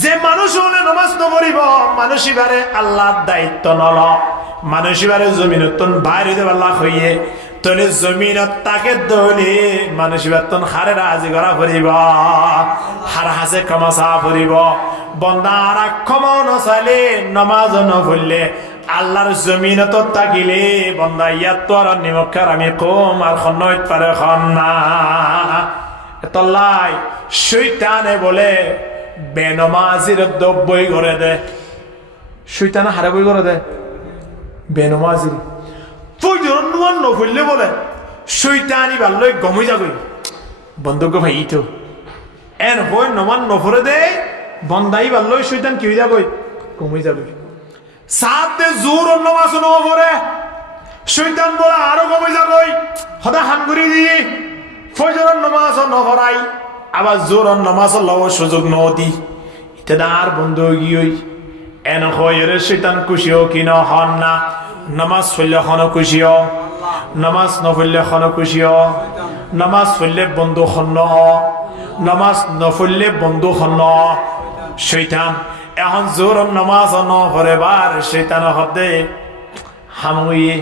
যে মানুষ হলে নামাজ নপড়িব মানুষ এবারে আল্লাহর দায়িত্ব নল মানুষ এবারে জমিনতন বাইরে দেব আল্লাহ হইয়ে তলে জমিনত তাকে দলে মানুষ এবার হারে রাজি করা ফুরিব হার হাসে ক্ষমা ফুরিব বন্দার ক্ষমা নচাইলে নমাজ নফুললে আল্লাহর জমিনত তাকিলে বন্দা ইয়াত তো আর নিমক্ষার আমি কম আর খন্নইত পারে খন্না তল্লাই শৈতানে বলে বেনমাজির বই করে দে শৈতানে হারে বই করে দে বেনমাজির ফজর নফুললে বলে শৈতানি ভাল্লই গমই যাগই বন্ধুকে ভাই তো এন হই নমান নফরে দে বন্দাই ভাল্লই শৈতান কি হয়ে যাগই গমই যাগই সাথে জোর নমাজ নফরে শৈতান বলে আরো গমই যাগই হদা হানগুড়ি দিয়ে ফজর নমাজ নফরাই আবার জোর নমাজ লব সুযোগ নদি এটা আর বন্ধু গিয়ে এন হয়ে শৈতান খুশিও কিনা হন না নামাজ পড়লে হন খুশিও নামাজ নপড়লে হন খুশিও নামাজ পড়লে বন্ধু হন নামাজ নপড়লে বন্ধু হন শৈতান এখন জোর নামাজ নপড়ে বার শৈতান হদে হামুয়ে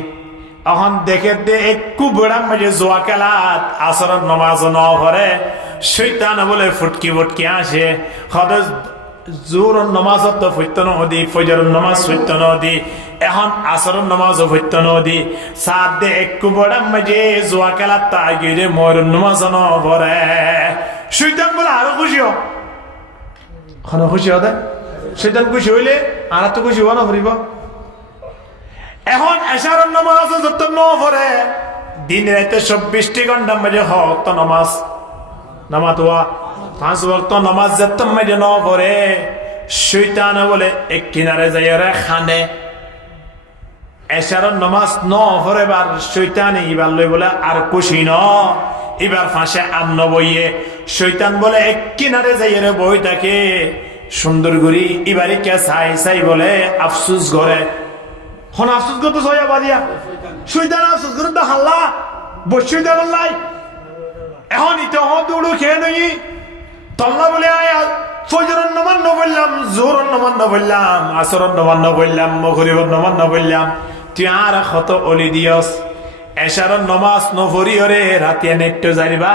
এখন দেখে দে একটু বেড়াম মাঝে জোয়া খেলাত আসর নামাজ নপড়ে শৈতান বলে ফুটকি ফুটকি আসে হদ জোর নামাজ তো ফুটত নদী ফজর নামাজ ফুটত নদী এখন আসর নামাজ ফুটত নদী সাত দে একটু বেড়াম মাঝে জোয়া খেলাত তাই গিয়ে ময়ূর নামাজ নপড়ে শৈতান বলে আরো খুশিও এখন খুশি হতে শৈতান খুশি হইলে আর তো খুশি হওয়া না ফুরিব এখন এশারের নামাজ যত নপড়ে দিন রাতে 24 ঘন্টা মাঝে হক তো নামাজ নামাতোয়া 5 ওয়াক্ত নামাজ যত মাঝে নপড়ে শৈতান বলে এক কিনারে যাইরে খানে এশারের নামাজ নপড়ে বার শৈতান এবার লই বলে আর খুশি ন এবার ফাঁসে আন্ন বইয়ে শৈতান বলে এক কিনারে যাইরে বই থাকে সুন্দর করি এবারে কে চাই চাই বলে আফসুস করে হন আফসুস করতে সয়া বাদিয়া শৈতান আফসুস করে তো হাল্লা বসে দেওয়ার লাই এখন ইতে দৌড়ো খেয়ে নই তল্লা বলে আয়া ফজরের নামাজ ন বললাম জোহরের নামাজ ন বললাম আসরের নামাজ ন বললাম মগরিবের নামাজ ন বললাম তুই আর কত অলি দিয়স এশারের নামাজ ন ভরি ওরে রাতিয়া নেট্য যাইবা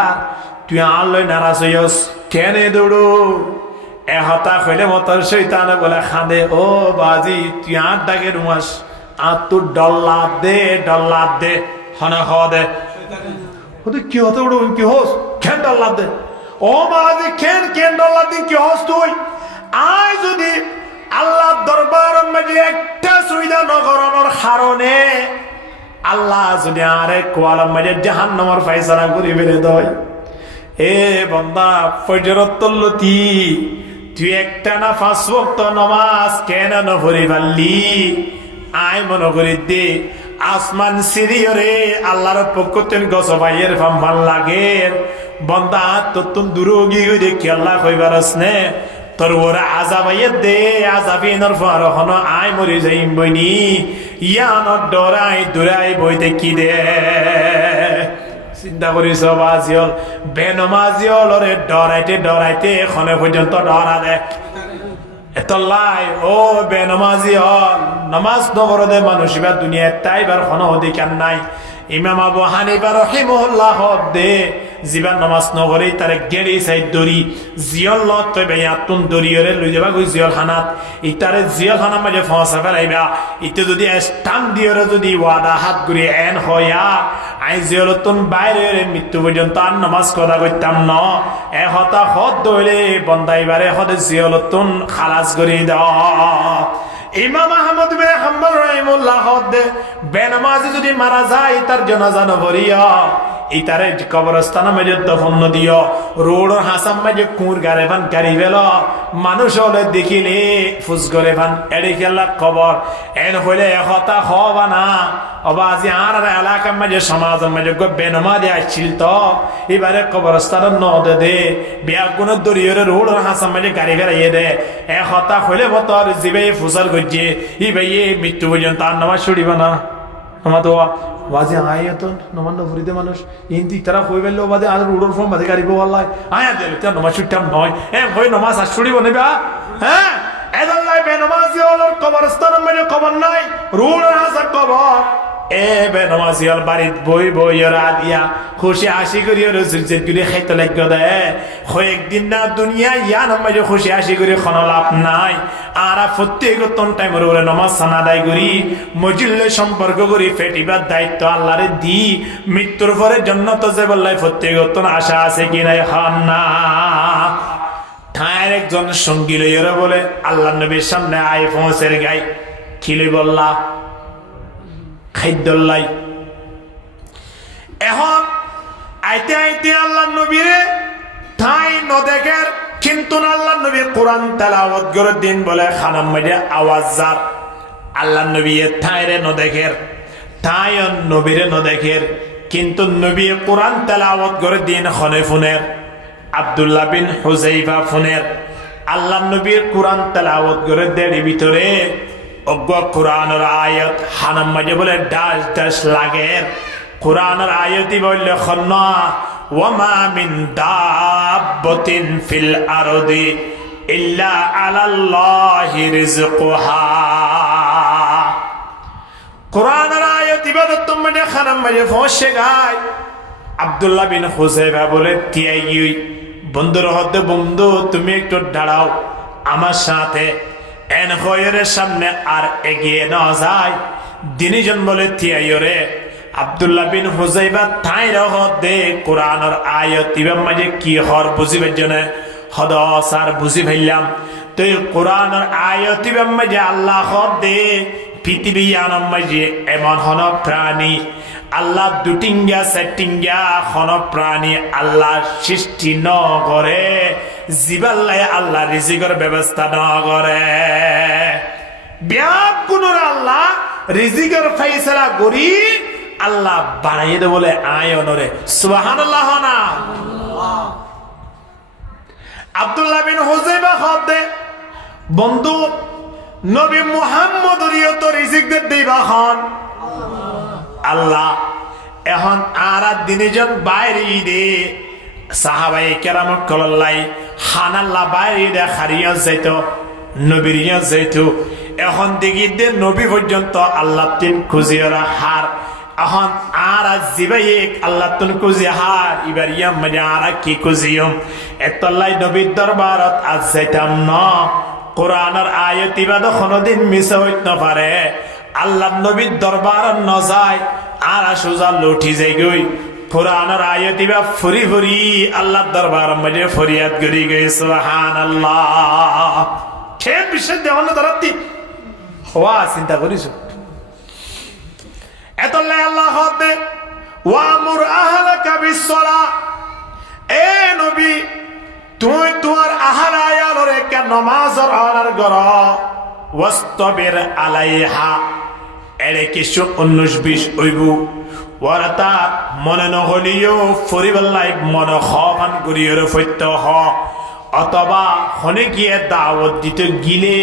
তুই আর লই নারাজ হইয়স কেনে দৌড়ো এহতা হইলে মতর শৈতানে বলে খাঁদে ও বাজি তুই আর ডাকে রুমাস আর তোর ডল্লা দে হনে খাওয়া দে কি হতে উঠো কি হোস খেন ডল্লা দে ও বাজি কেন ডল্লা দিন কি হোস তুই আয় যদি আল্লাহ দরবার মাঝে একটা সুবিধা নগরণের কারণে আল্লাহ যদি আরে কোয়ালাম মাঝে জাহান্নামের ফয়সালা করে বেড়ে দেয় এ বন্দা ফজরত তল্লতি তুই একটা না 5 ওয়াক্ত নামাজ কেন নপড়ি পারলি আয় মনে করি দে আসমান সিরিয়রে আল্লাহর পক্ষ থেকে গছবাইয়ের ভাল লাগে বন্দা তোর দুরোগী হয়ে দেখি আল্লাহ কইবার আসনে তোর ওরা আজাবাইয়ের দে আজাবিনর ফর হন আয় মরি যাইম বইনি ইয়ানর ডরাই দূরাই বই দেখি দে চিন্তা করিস বাজিয়ল বেনমাজিয়ল রে ডরাইতে এখনে পর্যন্ত ডরা দে এতলাই ও বেনমাজিয়ল নামাজ নপড়ে দে মানুষ এবার দুনিয়ায় তাই বার কোনো অধিকার নাই ইমাম আবু হানিফা রাহিমাহুল্লাহ দে জীবন নামাজ নপড়ে তারে গেড়ি চাই দড়ি জিয়ল লত তই বেয়াতুন দড়িয়রে লই যাবা গই জিয়ল খানাত ইতারে জিয়ল খানা মাঝে ফসা ফেলাইবা ইতে যদি স্টাম দিয়রে যদি ওয়াদা হাত ঘুরি এন হইয়া আই জিয়লতুন বাইরে মৃত্যু পর্যন্ত আর নামাজ কথা করতাম ন এ হতা হদ দইলে বন্দাইবারে হদে জিয়লতুন খালাস করি দাও ইমাম আহমদ বিন হাম্বল রাহিমাহুল্লাহ দে বেনামাজি যদি মারা যায় তার জানাজা নপড়িয়া ইতারে কবরস্থানে মাঝে দফন দিও রোড হাসাম মাঝে কুঁর গারে ভান গাড়ি বেল মানুষ হলে দেখিলে ফুস করে ভান এড়ে খেলা খবর এন হইলে একতা হবা না অবা আজি আর এলাকার মাঝে সমাজের মাঝে বেনমাজি আসছিল তো এবারে কবরস্থানের নদে দে বিয়া কোনো দরিয়রে রোড হাসাম মাঝে গাড়ি বেড়াইয়ে দে একতা হইলে মতর জিবে ফুসাল গজ্জে ইবাইয়ে মৃত্যু পর্যন্ত আর নামাজ ছড়িবা না আমার তো ওয়াজে আয় তো নমান্য ফুরিতে মানুষ ইন্তি তারা হয়ে গেল বাদে আর রোডর ফর্ম বাদে গাড়ি বল্লাই আয়া দিল তার নমাজ ছুটতাম নয় হয়ে নমাজ আর ছুড়ি বনেবা হ্যাঁ এদাল্লাই বে নমাজি হলোর কবরস্থান মেরে কবর নাই রোড আছে কবর এ বে নমাজি হল বাড়িত বই বই ওরা দিয়া খুশি হাসি করি ওরা সূর্যের গুলি খাইতে লাগবে দে কয়েকদিন না দুনিয়া ইয়া নমাজি খুশি হাসি করি কোনো লাভ নাই আর প্রত্যেক টাইমের ওরা নমাজ সানাদাই করি মজিল্লে সম্পর্ক করি ফেটিবার দায়িত্ব আল্লাহরে দি মৃত্যুর পরে জন্নত যে বললাই প্রত্যেক আশা আছে কিনা হন না ঠায়ের একজন সঙ্গী লইয়া বলে আল্লাহ নবীর সামনে আই পৌঁছের গাই খিলে বললা খাদ্যল্লাই এখন আইতে আইতে আল্লাহ নবীরে ঠাই নদেখের কিন্তু আল্লাহ নবী কোরআন তেলাওয়াত করে দিন বলে খানাম মাঝে আওয়াজ যার আল্লাহ নবী ঠাইরে নদেখের ঠাই নবীরে নদেখের কিন্তু নবী কোরআন তেলাওয়াত করে দিন খনে ফোনের আব্দুল্লাহ বিন হুযাইফা ফোনের আল্লাহ নবীর কোরআন তেলাওয়াত করে দেড়ি ভিতরে অজ্ঞ কোরআনের আয়াত হানাম মাঝে বলে ডাস ডাস লাগে কোরআনের আয়াতই বললে খন্না ওয়ামা মিন দাব্বাতিন ফিল আরদি ইল্লা আলাল্লাহি রিজকুহা কোরআনের আয়াত ইবাদত মানে খানাম মাঝে ফসে গায় আব্দুল্লাহ বিন হুযাইফা বলে তিয়াই বন্ধুর হতে বন্ধু তুমি একটু দাঁড়াও আমার সাথে এন খয়ের সামনে আর এগিয়ে না যায় দিনীজন বলে তিয়াই রে আব্দুল্লাহ বিন হুযাইফা ঠাই রহদে কোরআনের আয়াত ইবাম মাঝে কি হর বুঝিবার জন্য হদসার বুঝি ফেললাম তো কোরআনের আয়াত ইবাম মাঝে আল্লাহ হদে পৃথিবী আনম মাঝে এমন হন প্রাণী আল্লাহ দুটিঙ্গা সেটিঙ্গা খন প্রাণী আল্লাহ সৃষ্টি ন করে জীবাল্লাই আল্লাহ রিজিকের ব্যবস্থা ন করে ব্যাকুনুর আল্লাহ রিজিকের ফাইসলা করি আল্লাহ বাড়াইয়ে দে বলে আয়নরে সুবহানাল্লাহ না আব্দুল্লাহ বিন হুযাইফা হদে বন্ধু নবী মুহাম্মদ রিয়ত রিজিক দে দিবা খান আল্লাহ এখন আর দিনজন বাইরে দে সাহাবায়ে কেরাম কল্লাই হানাল্লাহ বাইরে দে খারিয়া যাইতো নবীরিয়া যাইতো এখন দেখি দে নবী পর্যন্ত আল্লাহ তিন খুঁজিয়রা হার এখন আর জিবাই আল্লাহ তুন খুঁজি হার এবার ইয়াম মানে আর কি খুঁজিয়ম এতলাই নবীর দরবারত আজ যাইতাম না কোরআনের আয়াত ইবাদ কোনদিন মিস হইত না পারে আল্লাহ নবীর দরবার ন যায় আর সোজা লুঠি যাই গই কোরআনের আয়াত ইবা ফুরি ফুরি আল্লাহ দরবার মধ্যে ফরিয়াদ করি গই সুবহানাল্লাহ কে বিশ্বাস দেওয়া না তারাতি হওয়া চিন্তা করিস এতলাই আল্লাহ হদে ওয়ামুর আহলাকা বিসসালাহ এ নবী তুই তোমার আহল আয়ালরে কে নামাজের অর্ডার কর ওয়াস্তাবির আলাইহা এরে কিছু 19-20 হইব ওরাতা মনে নহলিও ফরিবাল্লাই মন খান করিয়র ফত্য হ অথবা হনে গিয়ে দাওয়াত দিতে গিলে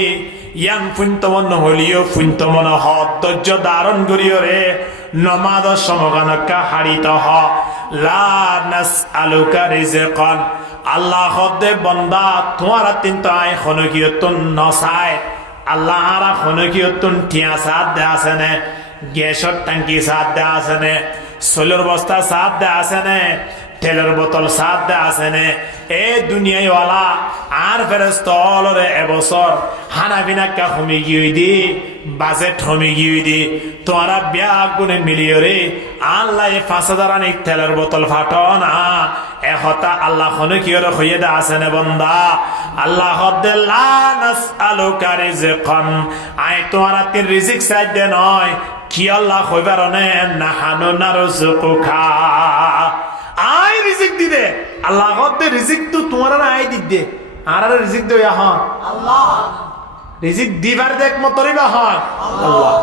ইয়ান ফুন্তমন নহলিও ফুন্তমন হ ধৈর্য ধারণ করিয়রে নমাজ সমগানকা হারিত হ লা নাসআলুকা রিজকান আল্লাহ হদে বন্দা তোমার তিনটা আই খনকিয়তুন নসায় আল্লাহ আরা খনকিয়তুন টিয়া সাথ দে আসেনে গ্যাসের ট্যাঙ্কি সাথ দে আসেনে সোলার বস্তা সাথ দে আসেনে তেলের বোতল সাথ দে আসেনে এ দুনিয়ায় ওয়ালা আর ফেরেশতারে এবছর হানা বিনা কা হমি গিয়ে দি বাজেট হমি গিয়ে দি তোরা ব্যাগ গুনে মিলিয়রে আল্লাহ 5000 আনিক তেলের বোতল ফাটন এ হতা আল্লাহ খনকিয়র হইয়ে দে আসেনে বন্দা আল্লাহ হদ্দে লা নাসআলুকা রিজকান আই তোরা তিন রিজিক সাইদ দে নয় কি আল্লাহ কইবারনে নাহানু নারযুকুকা আই রিজিক দি দে আল্লাহ হদ্দে রিজিক তো তোমার না আই দি দে আর রিজিক দে হ্যাঁ আল্লাহ রিজিক দিবার দেখ মতরিবা হয় আল্লাহ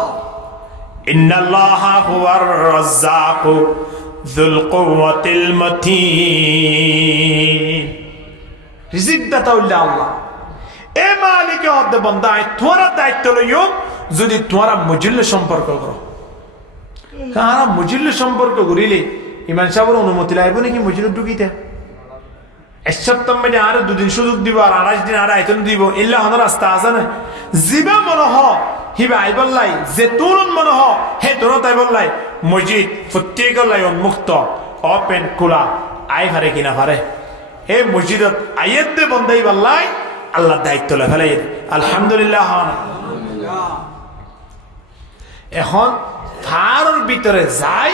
ইন্নাল্লাহা হুয়ার রাজ্জাকু যুল কুওয়াতিল মাতিন রিজিক দাতা হইল আল্লাহ এ মালিক হদ্দে বান্দা তোরা দায়িত্ব লইও যদি তোরা মুজিল্লে সম্পর্ক করো কারা মসজিদ সম্পর্ক ঘুরিলে ইমান সাহেবের অনুমতি লাগবে নাকি মসজিদ ঢুকিতে এক সপ্তাহ মধ্যে আর দুদিন সুযোগ দিব আর 28 দিন আর আয়তন দিব ইল্লা হন রাস্তা আছে না জিবা মনে হ হিবা আইবল্লাই যে তুরুন মনে হ হে তোর তাই বললাই মসজিদ প্রত্যেকের লাই উন্মুক্ত ওপেন খোলা আই পারে কিনা পারে হে মসজিদত আইয়ের দে বন্দাই বললাই আল্লাহ দায়িত্ব লে ফেলাই আলহামদুলিল্লাহ হন এখন ফারর ভিতরে যায়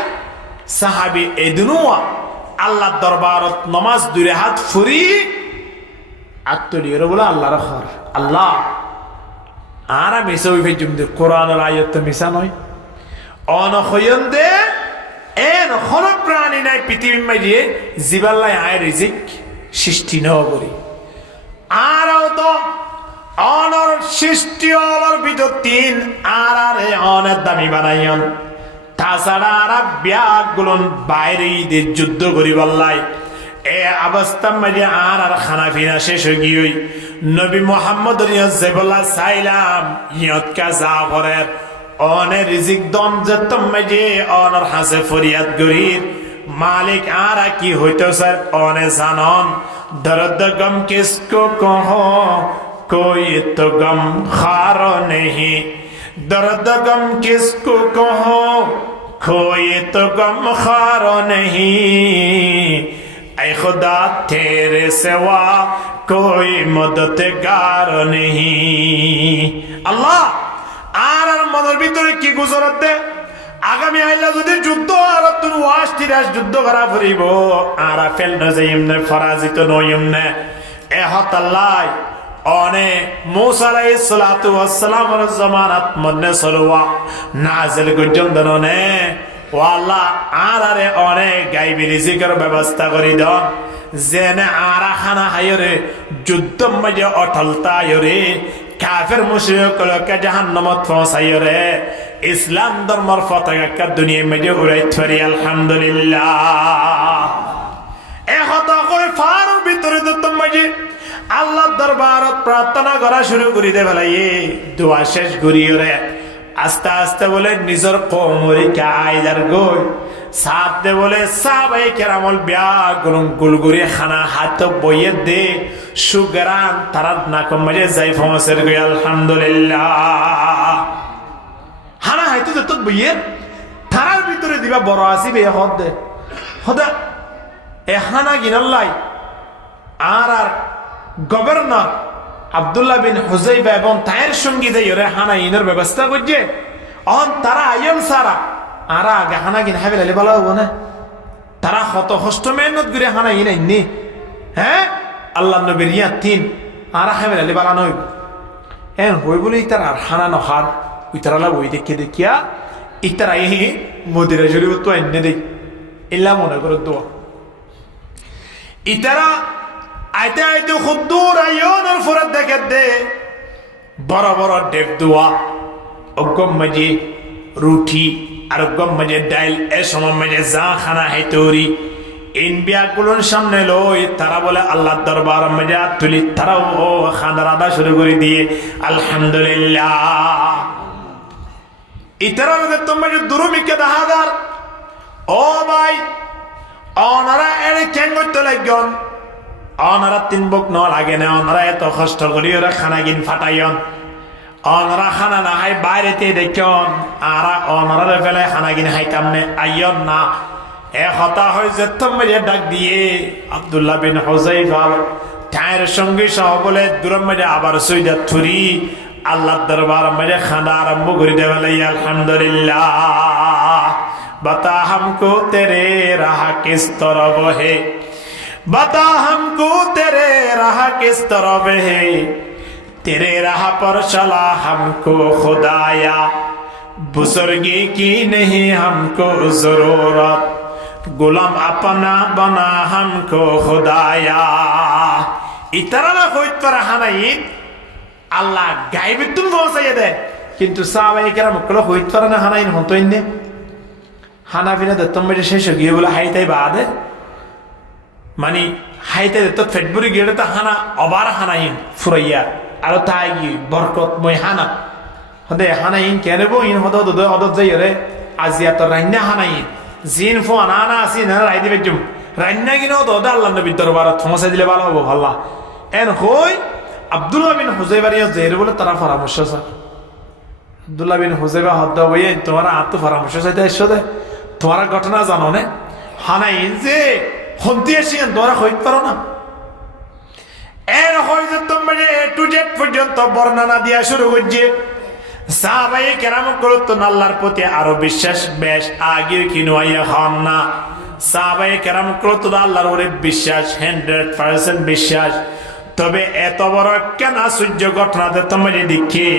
সাহাবি এদুনুয়া আল্লাহ দরবারত নমাজ দুই হাত ফুরি আত্মীয় বলে আল্লাহ রহর আল্লাহ আর মিশা ওই ফেজুম দে কোরআনের আয়াত মিশা নয় অনখয়ন দে এন কোন প্রাণী নাই পৃথিবীর মাঝে জিবাল্লাই আয় রিজিক সৃষ্টি ন করি আর তো অনর সৃষ্টি অলর ভিতর তিন আর অনেক দামি বানাইন তাছাড়া আর ব্যাগগুলো বাইরে ঈদের যুদ্ধ করি বললাই এ অবস্থা মাঝে আর খানা পিনা শেষ হয়ে গিয়ে নবী মোহাম্মদ বলা চাইলাম ইয়ৎকা যা ভরের অনে রিজিক দম যেত মাঝে অনর হাসে ফরিয়াদ গরির মালিক আর কি হইতো স্যার অনে জানন দরদ গম কিসকো কহ कोई तो गम खारो नहीं दर्द गम किसको कहो कोई तो गम खारो नहीं ऐ खुदा तेरे सिवा कोई मददगार नहीं अल्लाह আর মনের ভিতরে কি গুজরাত দে আগামী আইলা যদি যুদ্ধ আর তুই ওয়াশ তিরাস যুদ্ধ করা ফুরিব আর ফেল না যাইমনে ফরাজিত নইমনে এ হতাল্লাই অনে মুসা আলাইহিস সালাতু ওয়াস সালামের জামানাত মনে সরওয়া নাজিল গজন দননে ও আল্লাহ আরে অনে গায়বী রিজিকের ব্যবস্থা করি দাও জেনে আরা খানা হায়রে যুদ্ধ মধ্যে অটলতা আয়রে কাফের মুশরিককে জাহান্নামত পৌঁছায়রে ইসলাম ধর্মের পতাকা দুনিয়ার মধ্যে উড়াইতে পারি আলহামদুলিল্লাহ এ কথা কই ফারুর ভিতরে তো তোমাকে আল্লাহ দরবারত প্রার্থনা করা শুরু করি দে বেলাই দোয়া শেষ করিওরে আস্তে আস্তে বলে নিজের কোমরে কায়দার গই সাপ দে বলে সাহাবাই কেরামল বিয়া গুলগুরি খানা হাত বইয়ে দে সুগরান তারাত নাকম মাঝে যাই ফমসের গই আলহামদুলিল্লাহ হানা হাইতো যত বইয়ে তারার ভিতরে দিবা বড় আসিবে হদ দে হদা এ হানা গিনাল্লাই আর গভর্নর আব্দুল্লাহ বিন হুজাইফা এবং তায়ের সঙ্গী যে ওরে হানা ইনের ব্যবস্থা করছে অন তারা আইন সারা আরা আগে হানা কিন হাবিল আলি বলা হবো না তারা হত হষ্ট মেহনত করে হানা ইন আইনি হ্যাঁ আল্লাহ নবীর ইয়া তিন আরা হাবিল আলি বলা নয় এন হই বলে ইতার আর হানা নহার ইতারালা বই দেখে দেখিয়া ইতারা এই মদিরা জরিব তো এনে দেখ ইল্লা মনে করে দোয়া ইতারা আইতে আইতে খুদ্দুর আইনের ফুরাত দেখে দে বড় বড় ডেপ দোয়া অগম মাঝে রুটি আর অগম মাঝে ডাইল এ সময় মাঝে যা খানা হাইতরি ইন বিয়াগুলোর সামনে লই তারা বলে আল্লাহ দরবার মাঝে তুলি তারাও ও খানা রাধা শুরু করে দিয়ে আলহামদুলিল্লাহ ইতারা মধ্যে তোমার দুরুমিকে দাহাদার ও ভাই অনারা এর কেন করতে লাগন অনারা তিন বুক ন লাগে না অনারা এত কষ্ট করি ওরা খানা কিন ফাটাইন অনারা খানা না হাই বাইরেতে দেখন আরা অনারা ফেলে খানা কিন হাইতাম নে আইয়ন না এ হতা হয় যে তুমি ডাক দিয়ে আব্দুল্লাহ বিন হুজাইফা তায়ের সঙ্গী সহ বলে দূরের মাঝে আবার সইদা থুরি আল্লাহ দরবার মাঝে খানা আরম্ভ করে দেবে আলহামদুলিল্লাহ बता हमको तेरे राह किस तरफ है बता हमको तेरे राह किस तरफ है तेरे राह पर चला हमको खुदाया बुजुर्गी की नहीं हमको जरूरत गुलाम अपना बना हमको खुदाया इतना ना कोई तरह नहीं अल्लाह गायब तुम पहुंचाइए दे किंतु साहब केराम कलो कोई तरह ना हनाइन होतो इन्ने হানা ফিনা দত্তম বেটে শেষ গিয়ে বলে হাইতাই বাদে মানে হাইতাই দত্ত ফেটবুরি গিয়ে তো হানা অবার হানাইন ফুরাইয়া আর তাই গিয়ে বরকত মই হানা হদে হানাইন কেন বো ইন হদ অদত যাই রে আজিয়া তো রান্না হানাই জিন ফো আনা আসি না রাই দিবে জুম রান্না কিনো তো আল্লাহ নবীর দরবার থমসাই দিলে ভালো হবো ভাল্লা এন হই আব্দুল্লাহ বিন হুজাইবার জের বলে তারা পরামর্শ স্যার আব্দুল্লাহ বিন হুজাইবা হদ্দা বইয়ে তোমার আত্ম পরামর্শ চাইতে এসো দে তোমার ঘটনা জানো নে হানাই যে হন্তি এসিয়েন তোমরা হইতে পারো না এর হইতে তোমরা এ টু জেড পর্যন্ত বর্ণনা দিয়া শুরু করছে সাহাবাই কেরাম করতো আল্লাহর প্রতি আরো বিশ্বাস বেশ আগে কিনুয়াইয়া হন না সাহাবাই কেরাম করতো আল্লাহর উপরে বিশ্বাস 100% বিশ্বাস তবে এত বড় কেন আশ্চর্য ঘটনাতে তোমরা দেখি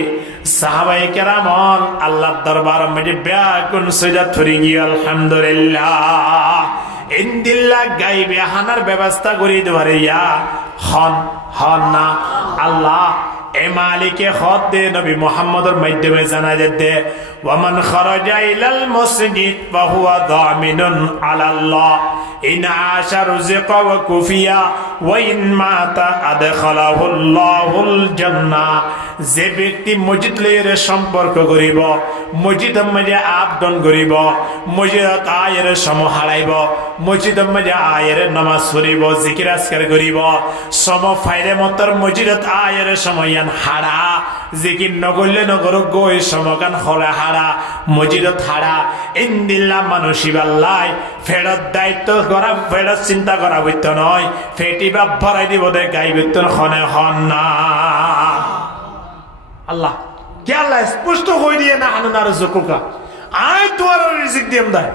সাহাবাই কেরাম আল্লাহর দরবার মধ্যে ব্যাকুল সজা থরি গিয়ে আলহামদুলিল্লাহ ইন্দিল্লাহ গাইবে হানার ব্যবস্থা করে দেওয়ার ইয়া হন না আল্লাহ এ মালিকে খত দে নবী মুহাম্মদের মাধ্যমে জানা দে ওয়ামান খারাজা ইলাল মসজিদ ফাহুয়া দামিনুন আলাল্লাহ ইন আশা রুজিকা ওয়া কুফিয়া ওয়া ইন মাতা আদখালাহুল্লাহুল জান্নাহ যে ব্যক্তি মসজিদ লইরে সম্পর্ক করিব মসজিদের মধ্যে আবদন করিব মসজিদত আয়ের সম হারাইব মসজিদের মধ্যে আয়ের নামাজ পড়িব জিকির আজকার করিব সম ফাইলে মতর মসজিদত আয়ের সময়ান হারা জিকির নগরলে নগরক গই সমকান হরা হারা মসজিদত হারা ইন্দিল্লাহ মানুষিবাল্লাই ফেরত দায়িত্ব করা ফেরত চিন্তা করা বৈত্য নয় ফেটিবা ভরাই দিব দে গাই বৈত্য খনে হন না আল্লাহ কে আল্লাহ স্পষ্ট হয়ে দিয়ে না হানুনার জকুকা আয় তোমার রিজিক দিম দেয়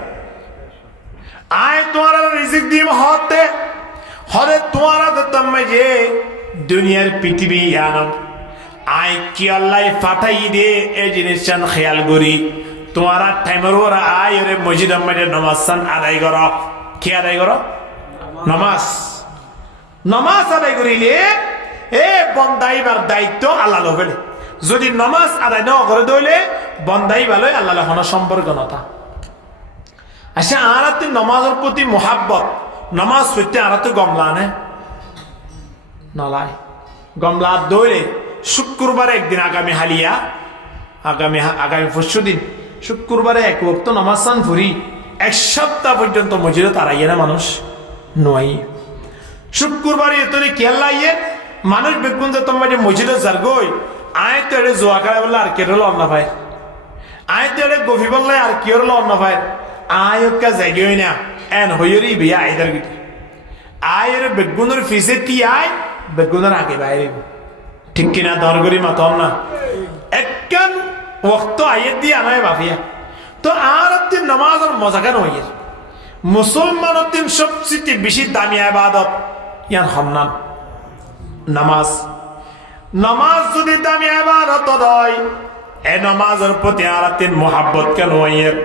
আয় তোমার রিজিক দিম হতে হরে তোমার দত্তম যে দুনিয়ার পৃথিবী আনম আয় কি আল্লাহ ফাটাই দে এই জিনিসটা খেয়াল করি তোমার টাইমের ওরা আয় ওরে মসজিদ মধ্যে নামাজ আদায় কর কি আদায় কর নামাজ আদায় করিলে এ বন্দাইবার দায়িত্ব আল্লাহ লবেলে যদি নামাজ আদায় না করে দইলে বন্দাই ভালো আল্লাহ হন সম্পর্ক নতা আচ্ছা আর নমাজের প্রতি মোহাব্বত নামাজ পড়তে আর তো গমলা নে নলাই গমলা দইলে শুক্রবারে একদিন আগামী হালিয়া আগামী পরশু দিন শুক্রবারে এক ওয়াক্ত নামাজ সান ফুরি এক সপ্তাহ পর্যন্ত মসজিদে তারাইয়ে না মানুষ নয় শুক্রবারে এতরে কেয়াল লাইয়ে মানুষ বেগুন যে তোমার যে মসজিদে যার গই আয় তো এটা জোয়া খেলা বললে আর কে রলো অন্য ভাই আয় তো এটা গভি বললে আর কি রলো অন্য ভাই আয় কা জায়গায় না এন হইরি বিয়া আইদার গিয়ে আয়ের বেগুনের ফিসে তি আয় বেগুনের আগে বাইরে ঠিক কিনা দরগরি মাতম না একখান ওক্ত আয়ের দিয়ে আনায় বাফিয়া তো আর দিন নামাজের মজা কেন হইয়ের মুসলমানের দিন সবচেয়ে বেশি দামি ইবাদত ইয়ান হন্নান নামাজ যদি দামি ইবাদত হয় এই নামাজের প্রতি আর দিন মোহাব্বত কেন হইয়ের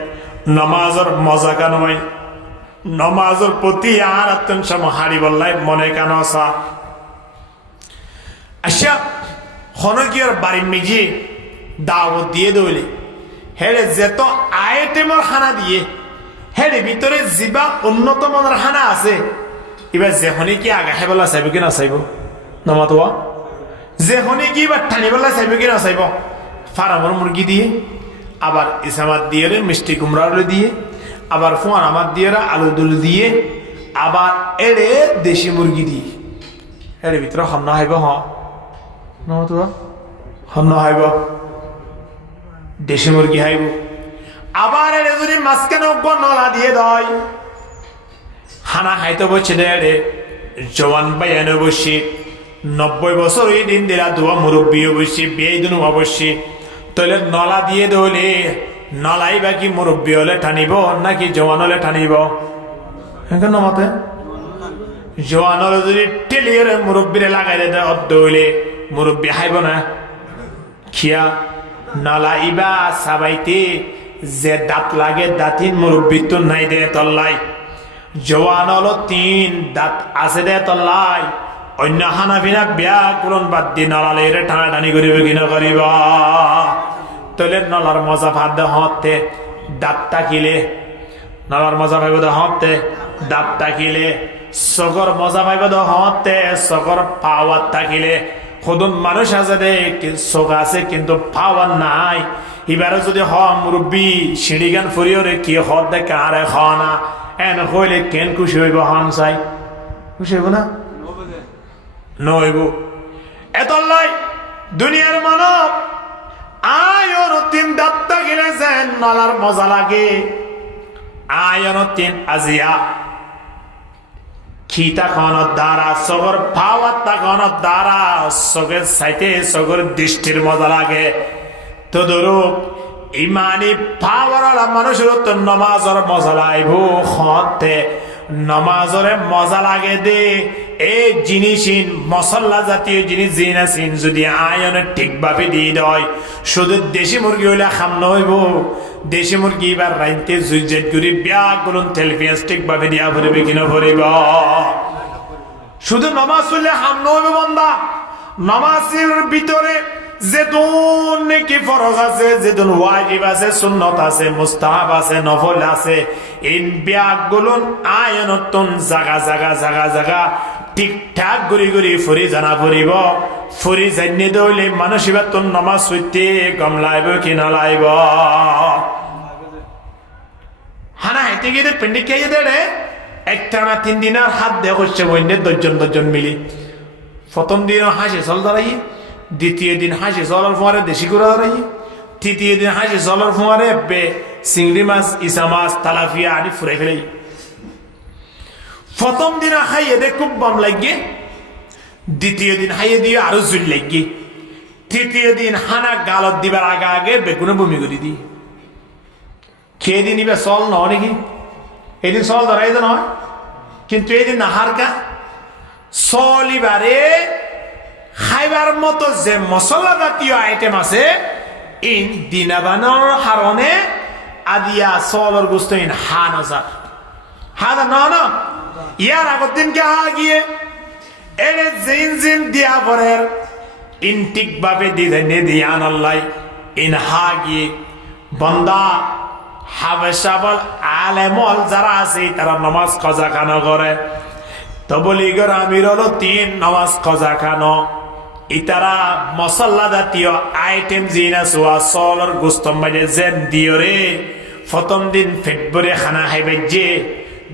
নামাজের মজা কেন হয় নামাজের প্রতি আর দিন সমহারি বললাই মনে কেন আসা আচ্ছা হনকিয়ার বাড়ি মিজি দাওয়াত দিয়ে দইলে হেরে যেত আইটেমের খানা দিয়ে হেরে ভিতরে যিবা উন্নত মানের খানা আছে এবার যেখনি কি আগা খাইবলা চাইব কি না চাইব নমাতোয়া যেখনি কি এবার টানিবলা চাইব কি না চাইব ফার্মের মুরগি দিয়ে আবার ইসামাত দিয়ে মিষ্টি কুমড়া দিয়ে আবার ফোয়ান আমার দিয়ে আলু দুলু দিয়ে আবার এড়ে দেশি মুরগি দিয়ে এর ভিতরে হন্না হাইব নমাতোয়া হন্না হাইব দেশি মুরগি হাইব আবার এর যদি মাঝখানে নলা দিয়ে দেয় হানা খাইতে বসে রে জওয়ান বাইয়ানো বসে 90 বছর ওই দিন দিলা দোয়া মুরব্বী বসে বিয়ে দিন অবশ্যই তাহলে নলা দিয়ে দলে নলাই বাকি মুরব্বী হলে টানিব নাকি জওয়ান হলে টানিব এখন নমতে জওয়ান হলে যদি টেলিয়ে মুরব্বীরে লাগাই দেয় অর্ধ হইলে মুরব্বী হাইব না খিয়া নলা ইবা সাবাইতে যে দাঁত লাগে দাঁতিন মুরব্বী তো নাই দে তল্লাই জওয়ান হলো 3 দাঁত আছে দে তল্লাই অন্য হানাফিনা বিয়া করুন বাদ দি নলালে টানাটানি করিব কিনা করিব তাহলে নলার মজা ভাত দে হতে দাঁত তাকিলে নলার মজা পাইব দে হতে দাঁত তাকিলে সগর মজা পাইব দে হতে সগর পাওয়ার তাকিলে খুদুন মানুষ আছে দে চোখ আছে কিন্তু পাওয়ার নাই এবারে যদি হ মুরব্বী সিঁড়িগান ফুরিয়রে কি হদ দেখে আরে হ না এন হইলে কেন খুশি হইব হন চাই খুশি হইব না নইব এতলাই দুনিয়ার মানব আয়র তিন দাত্তা গেলে যেন নলার মজা লাগে আয়র তিন আজিয়া খিতা খাওয়ানোর দ্বারা সগর পাওয়াত্তা খাওয়ানোর দ্বারা সগের সাইতে সগর দৃষ্টির মজা লাগে তো ধরুক ইমানি পাওয়ার মানুষের তো নমাজর মজা লাগব হতে নমাজরে মজা লাগে দে এই জিনিসিন মশলা জাতীয় জিনিস জিনাসিন যদি আয়নে ঠিকভাবে দিয়ে দেয় শুধু দেশি মুরগি হইলে খাম নহইব দেশি মুরগি এবার রাইতে জুইজেট করে ব্যাগুলো তেল পেঁয়াজ ঠিকভাবে দিয়া ভরিবে কিনা ভরিব শুধু নমাজ হইলে খাম নহইব বন্দা নমাজের ভিতরে যেতুন নাকি ফরজ আছে যেতুন ওয়াজিব আছে সুন্নত আছে মুস্তাহাব আছে নফল আছে ইন ব্যাগুলো আয়নতন জাগা জাগা জাগা জাগা ঠিকঠাক ঘুরি ঘুরি ফুরি জানা ফুরিব ফুরি জানিয়ে দইলে মানুষ এবার তোর নমাজ হইতে গম লাইব কি না লাইব হানা হাইতে গিয়ে পিন্ডি খেয়ে দেড়ে একটা না 3 দিনের হাত দেয়া করছে বইনে 10 জন মিলি প্রথম দিন হাসি চল দাঁড়াই দ্বিতীয় দিন হাসি চলার ফোয়ারে দেশি করে দাঁড়াই তৃতীয় দিন হাসি চলার ফোয়ারে চিংড়ি মাছ ইসা মাছ তালাফিয়া আদি ফুরাই ফেলাই প্রথম দিন খাইয়ে দে খুব বম লাগে দ্বিতীয় দিন খাইয়ে দিয়ে আরো জুল লাগে তৃতীয় দিন হানা গালত দিবার আগে আগে বেগুনে বমি করে দি খেয়ে দিন ইবে চল নয় নাকি এদিন চল ধরাই তো নয় কিন্তু এদিন নাহার কা চলিবারে খাইবার মতো যে মশলা জাতীয় আইটেম আছে ইন দিনাবানোর হারণে আদিয়া চলর গুস্ত ইন হাজার না ইয়ার আগর দিনকে গিয়ে এনে জিন দিয়া পরের ইনটিক ভাবে দিদে দিয়ান আল্লাহ ইন গিয়ে বন্দা হাবেশাবল আলেমল যারা আছে তারা নামাজ কজা খানো করে তবলিগর আমির হলো 3 নামাজ কজা খানো ইতারা মশলা জাতীয় আইটেম জিনা সোয়া সলর গুস্ত মাঝে যেন দিও রে প্রথম দিন পেট ভরে খানা খাইবে যে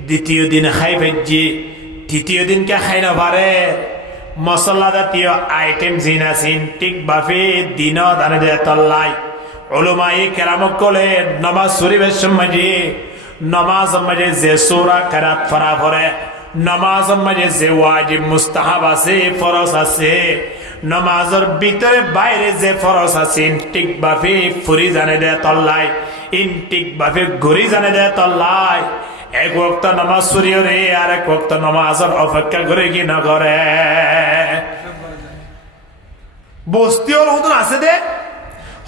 দ্বিতীয় দিন খাইবে যে তৃতীয় দিন কে খাই না পারে মশলা জাতীয় আইটেম জিনা সিন ঠিক ভাবে দিন দানে দে তল্লাই উলামায়ে কেরামক কলে নামাজ শরীফের মাঝে নামাজ মাঝে যে সূরা কিরাত পড়া পড়ে নামাজ মাঝে যে ওয়াজিব মুস্তাহাব আছে ফরজ আছে নামাজের ভিতরে বাইরে যে ফরজ আছে ঠিক ভাবে ফুরি জানে দে তল্লাই ইন ঠিক ভাবে ঘুরি জানে দে তল্লাই এক ওয়াক্ত নামাজ সুরিয় রে আর এক ওয়াক্ত নামাজের অপেক্ষা করে কি না করে বস্তিওর হদন আছে দে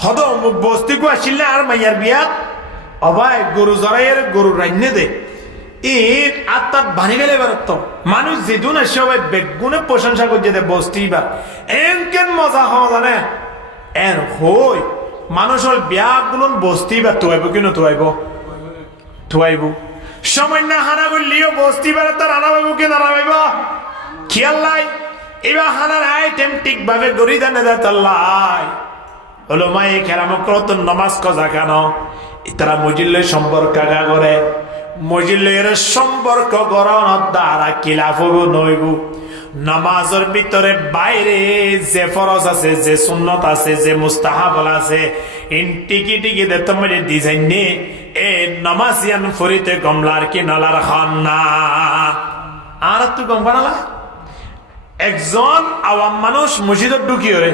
হদ বস্তি কো আসিল আর মাইয়ার বিয়াত অবাই গরু জরাইয়ের গরু রাইনে দে ঈদ আত্মাত বানি গেলে বেরোত মানুষ যেদিন আসে সবাই বেগুনে প্রশংসা করছে দে বস্তি এবার এন কেন মজা হওয়া জানে এন হই মানুষের বিয়াগুলো বস্তি এবার তুয়াইব কিনো তুয়াইব সামান্য হানা করলিও বস্তি এবার তার রানা পাইব কি না পাইব খেয়াল নাই এবার হানার আইটেম ঠিক ভাবে গড়ি জানে দেয় তাল্লাই হলো মাই কেরামক তো নমাজ কজা কেন তারা মজিল্লে সম্পর্ক করে মজিল্লের সম্পর্ক গড়ানোর দ্বারা কিলাফ নইব নামাজের ভিতরে বাইরে যে ফরজ আছে যে সুন্নত আছে যে মুস্তাহাবল আছে ইন টিকি টিকি দে তোমার ডিজাইন নে এ নামাজিয়ান ফরিতে গমলার কি নালার খান না আর তুই গম বানালা একজন আওয়াম মানুষ মসজিদত ঢুকিও রে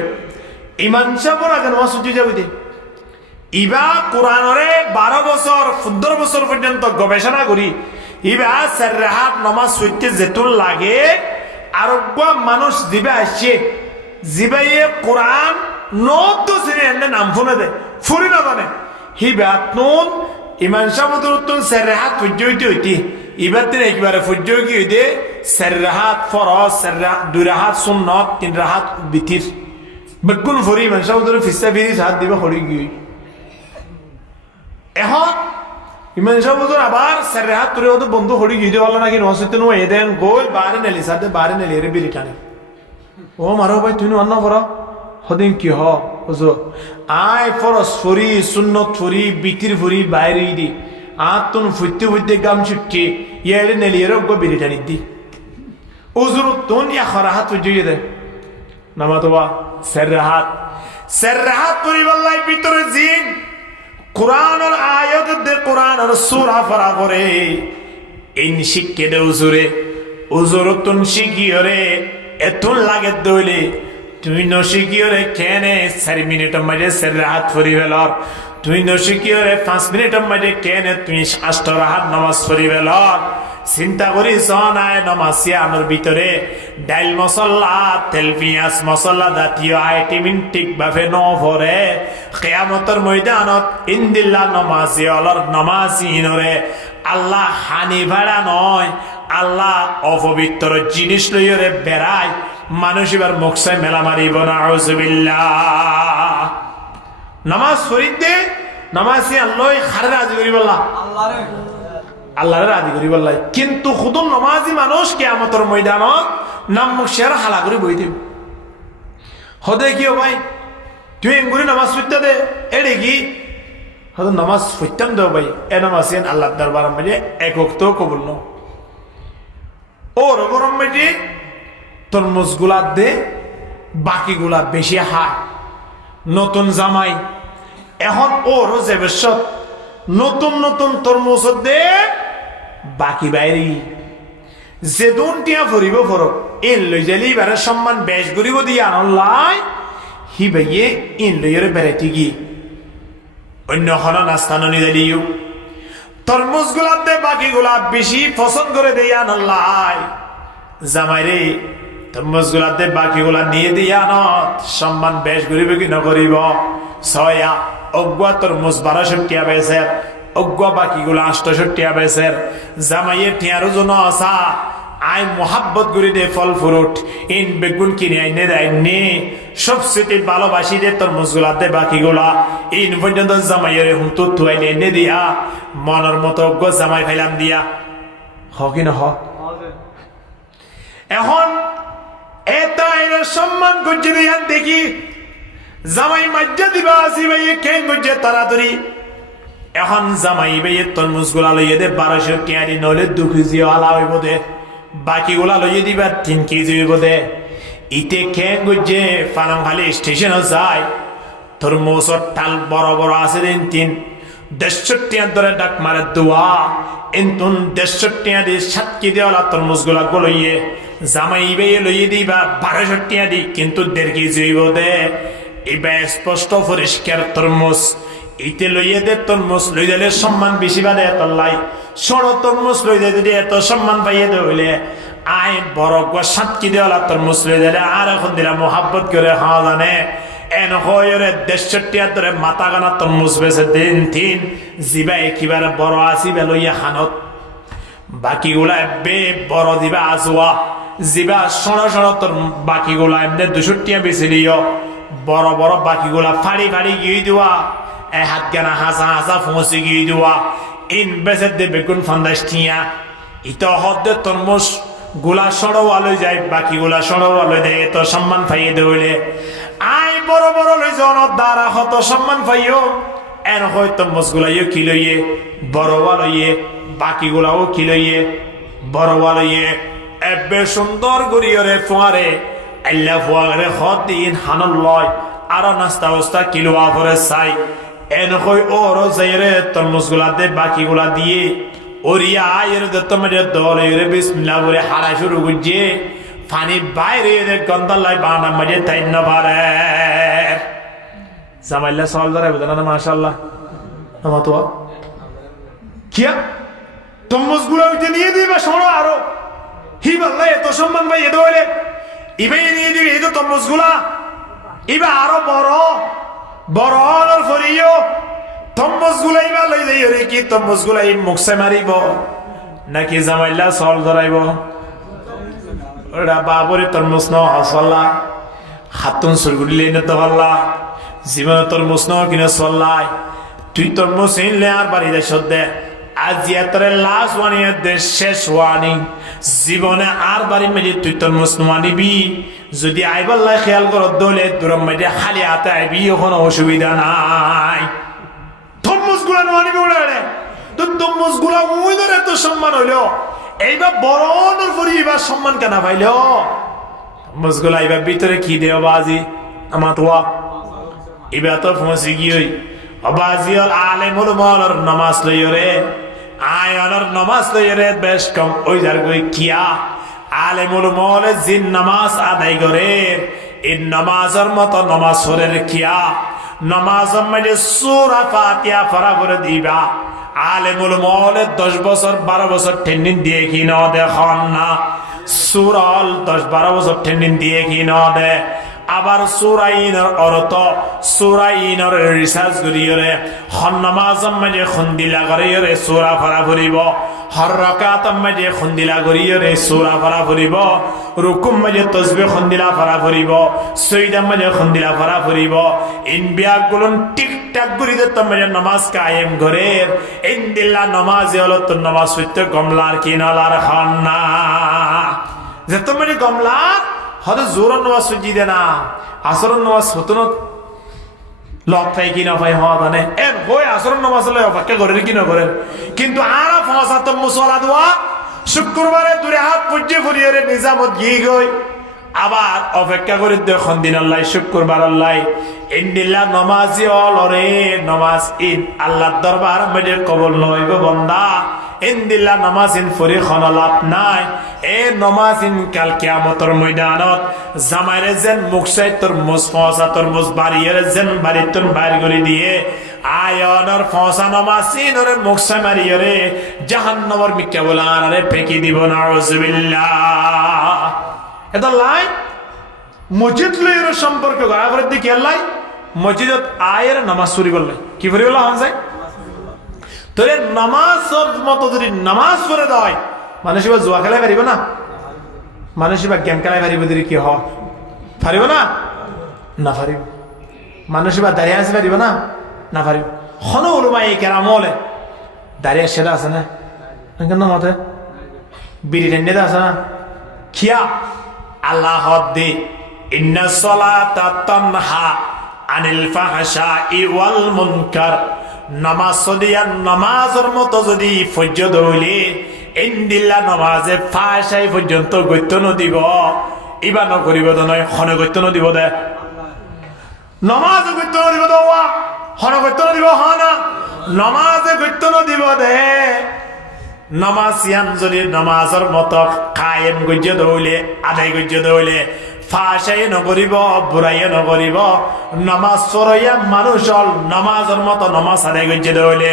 ইমান সাহেব আগে নামাজ ছুটি যাবে দে ইবা কোরআনরে 12 বছর 15 বছর পর্যন্ত গবেষণা করি ইবা সারহাত নামাজ ছুটতে যেতুল লাগে আরোগ্য মানুষ দিবে আসছে জিবাইয়ে কোরআন নত শ্রেণী এনে নাম ফোনে দে ফুরি না জানে হিবা নুন ইমান সাহেবুদ্দুন সারহাত ফুজ্জইতে হইতি ইবার দিন একবারে ফুজ্জই কি হইতে সারহাত ফরজ সারহাত 2 রাহাত সুন্নাত 3 রাহাত বিতির বেগুন ফুরি ইমান সাহেবুদ্দুন ফিসা ফিরি হাত দিবা হরি গই এখন ইমান সাহেবুদ্দুন আবার সারহাত তুরে হতো বন্ধু হরি গই দেওয়ালা নাকি নসিতে নো এদেন গোল বারে নেলি সাথে বারে নেলি রে বিরিটানি ও মারো ভাই তুই অন্য পড়া হদিন কি হ বুঝো আয় ফরস ফুরি সুন্নত ফুরি বিতির ফুরি বাইরে দি আতুন ফুইতে ফুইতে গাম ছুটি ইয়ালে নেলিয়ের গো বিরিটানি দি উজুর তুন ইয়া খরাহাত বুঝিয়ে দে নামাতবা সেররাহাত করি বল্লাই ভিতরে জিন কোরআনের আয়াত দে কোরআনের সূরা পড়া করে ইন শিক্ষে দে উজুরে উজুর তুন শিখিয়রে এতুন লাগে দইলে তুই নশিকিয়রে কেনে 4 মিনিটের মাঝে সেররাহাত করি বেলর তুই নশিকিয়রে 5 মিনিটের মাঝে কেনে তুই আষ্টরাহাত নামাজ পড়ি বেলর চিন্তা করি সনায় নমাসিয়া আমার ভিতরে ডাইল মশলা তেল পিঁয়াজ মশলা জাতীয় আইটেম ঠিকভাবে ন ভরে কিয়ামতের ময়দানত ইন্দিল্লা নমাজি অলর নমাজিনরে আল্লাহ হানি ভাড়া নয় আল্লাহ অপবিত্র জিনিস লইরে বেড়ায় মানুষ এবার মুখসাই মেলা মারিব না আউযুবিল্লাহ নামাজ পড়িতে নামাজি আল্লাহ খারে রাজি করি বললা আল্লাহরে রাজি করি বললাই কিন্তু খুদুন নমাজি মানুষ কিয়ামতের ময়দানত নাম মুখের হালা করে বই দিব হদে কি ভাই তুই এঙ্গুরি নামাজ পড়তে দে এড়ে কি হয়তো নামাজ পড়তাম দেও ভাই এ নামাজ আল্লাহ দরবার মাঝে এক ওয়াক্ত কবুল ন ওর গরম মাঝে তরমুজ গুলা দে বাকি গুলা বেশি হায় নতুন জামাই এখন ওর যে বেশত নতুন নতুন তরমুজ দে বাকি বাইরে যে দুন টিয়া ফুরিব ফরক ইন লই যালি বারে সম্মান বেশ করিব দিয়া আনলাই হি ভাইয়ে ইন লইয়ের বেড়াইতে গি অন্য হন নাস্তানো নিয়ে দিও তরমুজ গুলা দে বাকি গুলা বেশি পছন্দ করে দিয়া আনলাই জামাই রে তরমুজ গুলা দে বাকি গুলা নিয়ে দিয়া আনত সম্মান বেশ করিব কি নকরিব ছয়া অজ্ঞা তরমুজ 1200 টিয়া বেসের অজ্ঞা বাকি গুলা 800 টিয়া বেসের জামাইয়ের টিয়ার ওজন আসা আই মোহাব্বত করি দে ফল ফ্রুট ইন বেগুন কিনে আইনে দেয়নি সবচেয়ে ভালোবাসি দে তরমুজ গুলা দে বাকি গুলা ইন পর্যন্ত জামাইয়ের হুঁতো থুয়াই এনে দিয়া মনের মতো অজ্ঞ জামাই খাইলাম দিয়া হ কি না হ এখন এটা এর সম্মান করছে দিয়া দেখি জামাই মাজ্জা দিবা আসি ভাইয়ে কেন করছে তাড়াতাড়ি এখন জামাই ভাইয়ে তরমুজ গুলা লইয়ে দে 1200 টিয়ারি নলে 2 কেজি আলা হইব দে বাকি গুলা লইয়ে দিবা 3 কেজি হইব দে ইতে কেন করছে ফালামখালি স্টেশনে যায় তরমুজর টাল বড় বড় আছে দিন 150 টিয়া ধরে ডাক মারে দোয়া এন্তুন 150 টিয়া দিয়ে 7 কেজি আলা তরমুজ গুলা লইয়ে জামাই ভাইয়ে লইয়ে দিবা 1200 টিয়া দি কিন্তু 1.5 কেজি হইব দে এবার স্পষ্ট পরিষ্কার তরমুজ ইতে লইয়ে দে তরমুজ লই দিলে সম্মান বেশি বাদে এত লাই সড় তরমুজ লই দিয়ে যদি এত সম্মান পাইয়ে দে হইলে আয় বড় 7 কেজি ওলা তরমুজ লই দিলে আর এখন দিলা মোহাব্বত করে হা জানে এন হয়রে 150 টিয়া ধরে মাথা গানা তরমুজ বেছে দিন জিবা একেবারে বড় আসিবে লইয়া খানত বাকিগুলা বে বড় দিবা আসওয়া জিবা সড় তোর বাকিগুলা এমনি 200 টিয়া বেশি লিও বড় বড় বাকিগুলা ফাড়ি ফাড়ি গিয়ে দেওয়া এ হাত গানা হাসা হাসা ফোঁসি গিয়ে দেওয়া ইন বেসে দে বেগুন 50 টিয়া ইতো হদ্দে তরমুজ গুলা সড়ওয়া লই যায় বাকিগুলা সড়ওয়া লই দেয় তো সম্মান পাইয়ে দে হইলে আই বড় বড় লই জন দ্বারা হত সম্মান পাইও এন হয় তরমুজ গুলাইও কি লইয়ে বড়ওয়া লইয়ে বাকিগুলাও কি লইয়ে বড়ওয়া লইয়ে এবে সুন্দর গরিয়রে ফোয়ারে আল্লাহ ফুয়ারে হদিন হানল লয় আর নাস্তা ওস্তা কিলো আফরে চাই এন কই ওর যাইরে তরমুজ গুলা দে বাকি গুলা দিয়ে ওরিয়া আয়ের দত্ত মাঝে দলে বিসমিল্লাহ বলে হারা শুরু করছে পানি বাইরে গন্ধালাই বানা মাঝে তাই না পারে জামাইল্লা সল ধরে বুঝলেন না মাশাআল্লাহ আমার তো কিয়া তরমুজ গুলা উঠে নিয়ে দিবে শোনো আরো হি বললে এত সম্মান ভাই এদ হইলে ইবে নিয়ে দিবে এই তো তরমুজ গুলা ইবা আরো বড় বড় হওয়ার পরেও তরমুজ গুলা ইবা লই যাই রে কি তরমুজ গুলা এই মুখে মারিব নাকি জামাইল্লা সল ধরাইব ওরা বাবরে তরমুজ ন হসল্লা হাতুন সুরগুলি নে তো হল্লা জীবন তরমুজ ন কিনে সল্লাই তুই তরমুজ ইনলে আর বাড়ি দে সদ্দে আজিয়াতরে লাস্ট ওয়ানিয়ে দেশ শেষ ওয়ানি জীবনে আর বাড়ি মেজে তুই তোর মুসলমানিবি যদি আইবাল্লাহ খেয়াল করো দলে দূরম মেজে খালি হাতে আইবি কোনো অসুবিধা নাই থম্মস গুলা নোয়ানিবি উড়ে তো থম্মস গুলা উই ধরে এত সম্মান হইল এইবার বড় পরি এবার সম্মান কেনা পাইল থম্মস গুলা এবার ভিতরে কি দেও বাজি আমার তোয়া এবার তো ফসি গিয়ে বাজিয়ল আলেমুল মলর নামাজ লইরে আয়নর নামাজ লইরে বেশ কম ওই যার গই কিয়া আলেমুল মল জিন নামাজ আদায় করে এই নামাজের মতো নামাজ পড়ের কিয়া নামাজের মধ্যে সূরা ফাতিহা পড়া করে দিবা আলেমুল মল 10 বছর 12 বছর ট্রেনিং দিয়ে কি না দেখন না সূরা 10-12 বছর ট্রেনিং দিয়ে কি না দে আবার সূরাইনের অর্থ সূরাইনের রিসার্চ করিয়রে হন নামাজের মধ্যে খুন্দিলা করিয়রে সূরা পড়া পড়িব হর রাকাতের মধ্যে খুন্দিলা করিয়রে সূরা পড়া পড়িব রুকুর মধ্যে তাসবিহ খুন্দিলা পড়া পড়িব সুজদার মধ্যে খুন্দিলা পড়া পড়িব ইন বিয়াগুলো ঠিকঠাক করিতে তোমাদের নামাজ কায়েম করে ইনদিল্লাহ নামাজে হলো তো নামাজ পড়তে কমলার কিনালার খান না যে তোমাদের কমলার হয়তো জোর নামাজ সুজি দে না আসর নামাজ হতো না লক পাই কি না পাই হওয়া মানে এর হয়ে আসর নামাজ হলে অপেক্ষা করেন কি না করেন কিন্তু আর ফসাত মুসলা দোয়া শুক্রবারে দূরে হাত পুজো করিয়ে নিজামত গিয়ে গই আবার অপেক্ষা করে দেখুন দিন আল্লাহ শুক্রবার আল্লাহ ইন্দিল্লা নমাজি অলরে নমাজ ইন আল্লাহর দরবার মধ্যে কবুল নইব বান্দা ইন্দিল্লা নামাজ ইন ফরি খন লাভ নাই এ নামাজ ইন কাল কিয়ামতের ময়দানত জামাইরে যেন মুখসাই তোর মুসফসা তোর মুসবারিয়ের যেন বাড়ি তোর বাইর করে দিয়ে আয়নর ফসা নামাজ ইনর মুখসাই মারিয়রে জাহান্নামের মিক্কা বলারে ফেকি দিব নাউজুবিল্লাহ এটা লাই মসজিদ লইয়ের সম্পর্ক গড়াগড়ের দিকে আল্লাহ মসজিদত আয়ের নামাজ চুরি করলে কি করি বলা হন যায় তোরে নামাজের মতো যদি নামাজ পড়ে দেয় মানুষ এবার জুয়া খেলাই পারিব না মানুষ এবার গেম খেলাই পারিব যদি কি হয় পারিব না না পারিব মানুষ এবার দাঁড়িয়ে আসতে পারিব না না পারিব হন ওলুমা এই কেরাম হলে দাঁড়িয়ে সেটা আছে না কেন মতে বিড়ি টেন্ডে আছে না খিয়া আল্লাহ দে ইন্না সলাতা তানহা আনিল ফাহশাই ওয়াল মুনকার নামাজ সদিয়া নামাজের মতো যদি ফজ্জদ হইলে ইনদিল্লা নামাজে ফাহশাই পর্যন্ত গত্য নদিব ইবা নকরিব তো নয় হনে গত্য নদিব দে নামাজ গত্য নদিব দোয়া হনে গত্য নদিব হনা নামাজে গত্য নদিব দে নামাজিয়ান যদি নামাজের মতো কায়েম গজ্য দৌলে আদায় গজ্য দৌলে ফাশাই নকরিব বুড়াইয়া নকরিব নামাজ সরাইয়া মানুষ নামাজের মতো নামাজ আদায় গজ্য দৌলে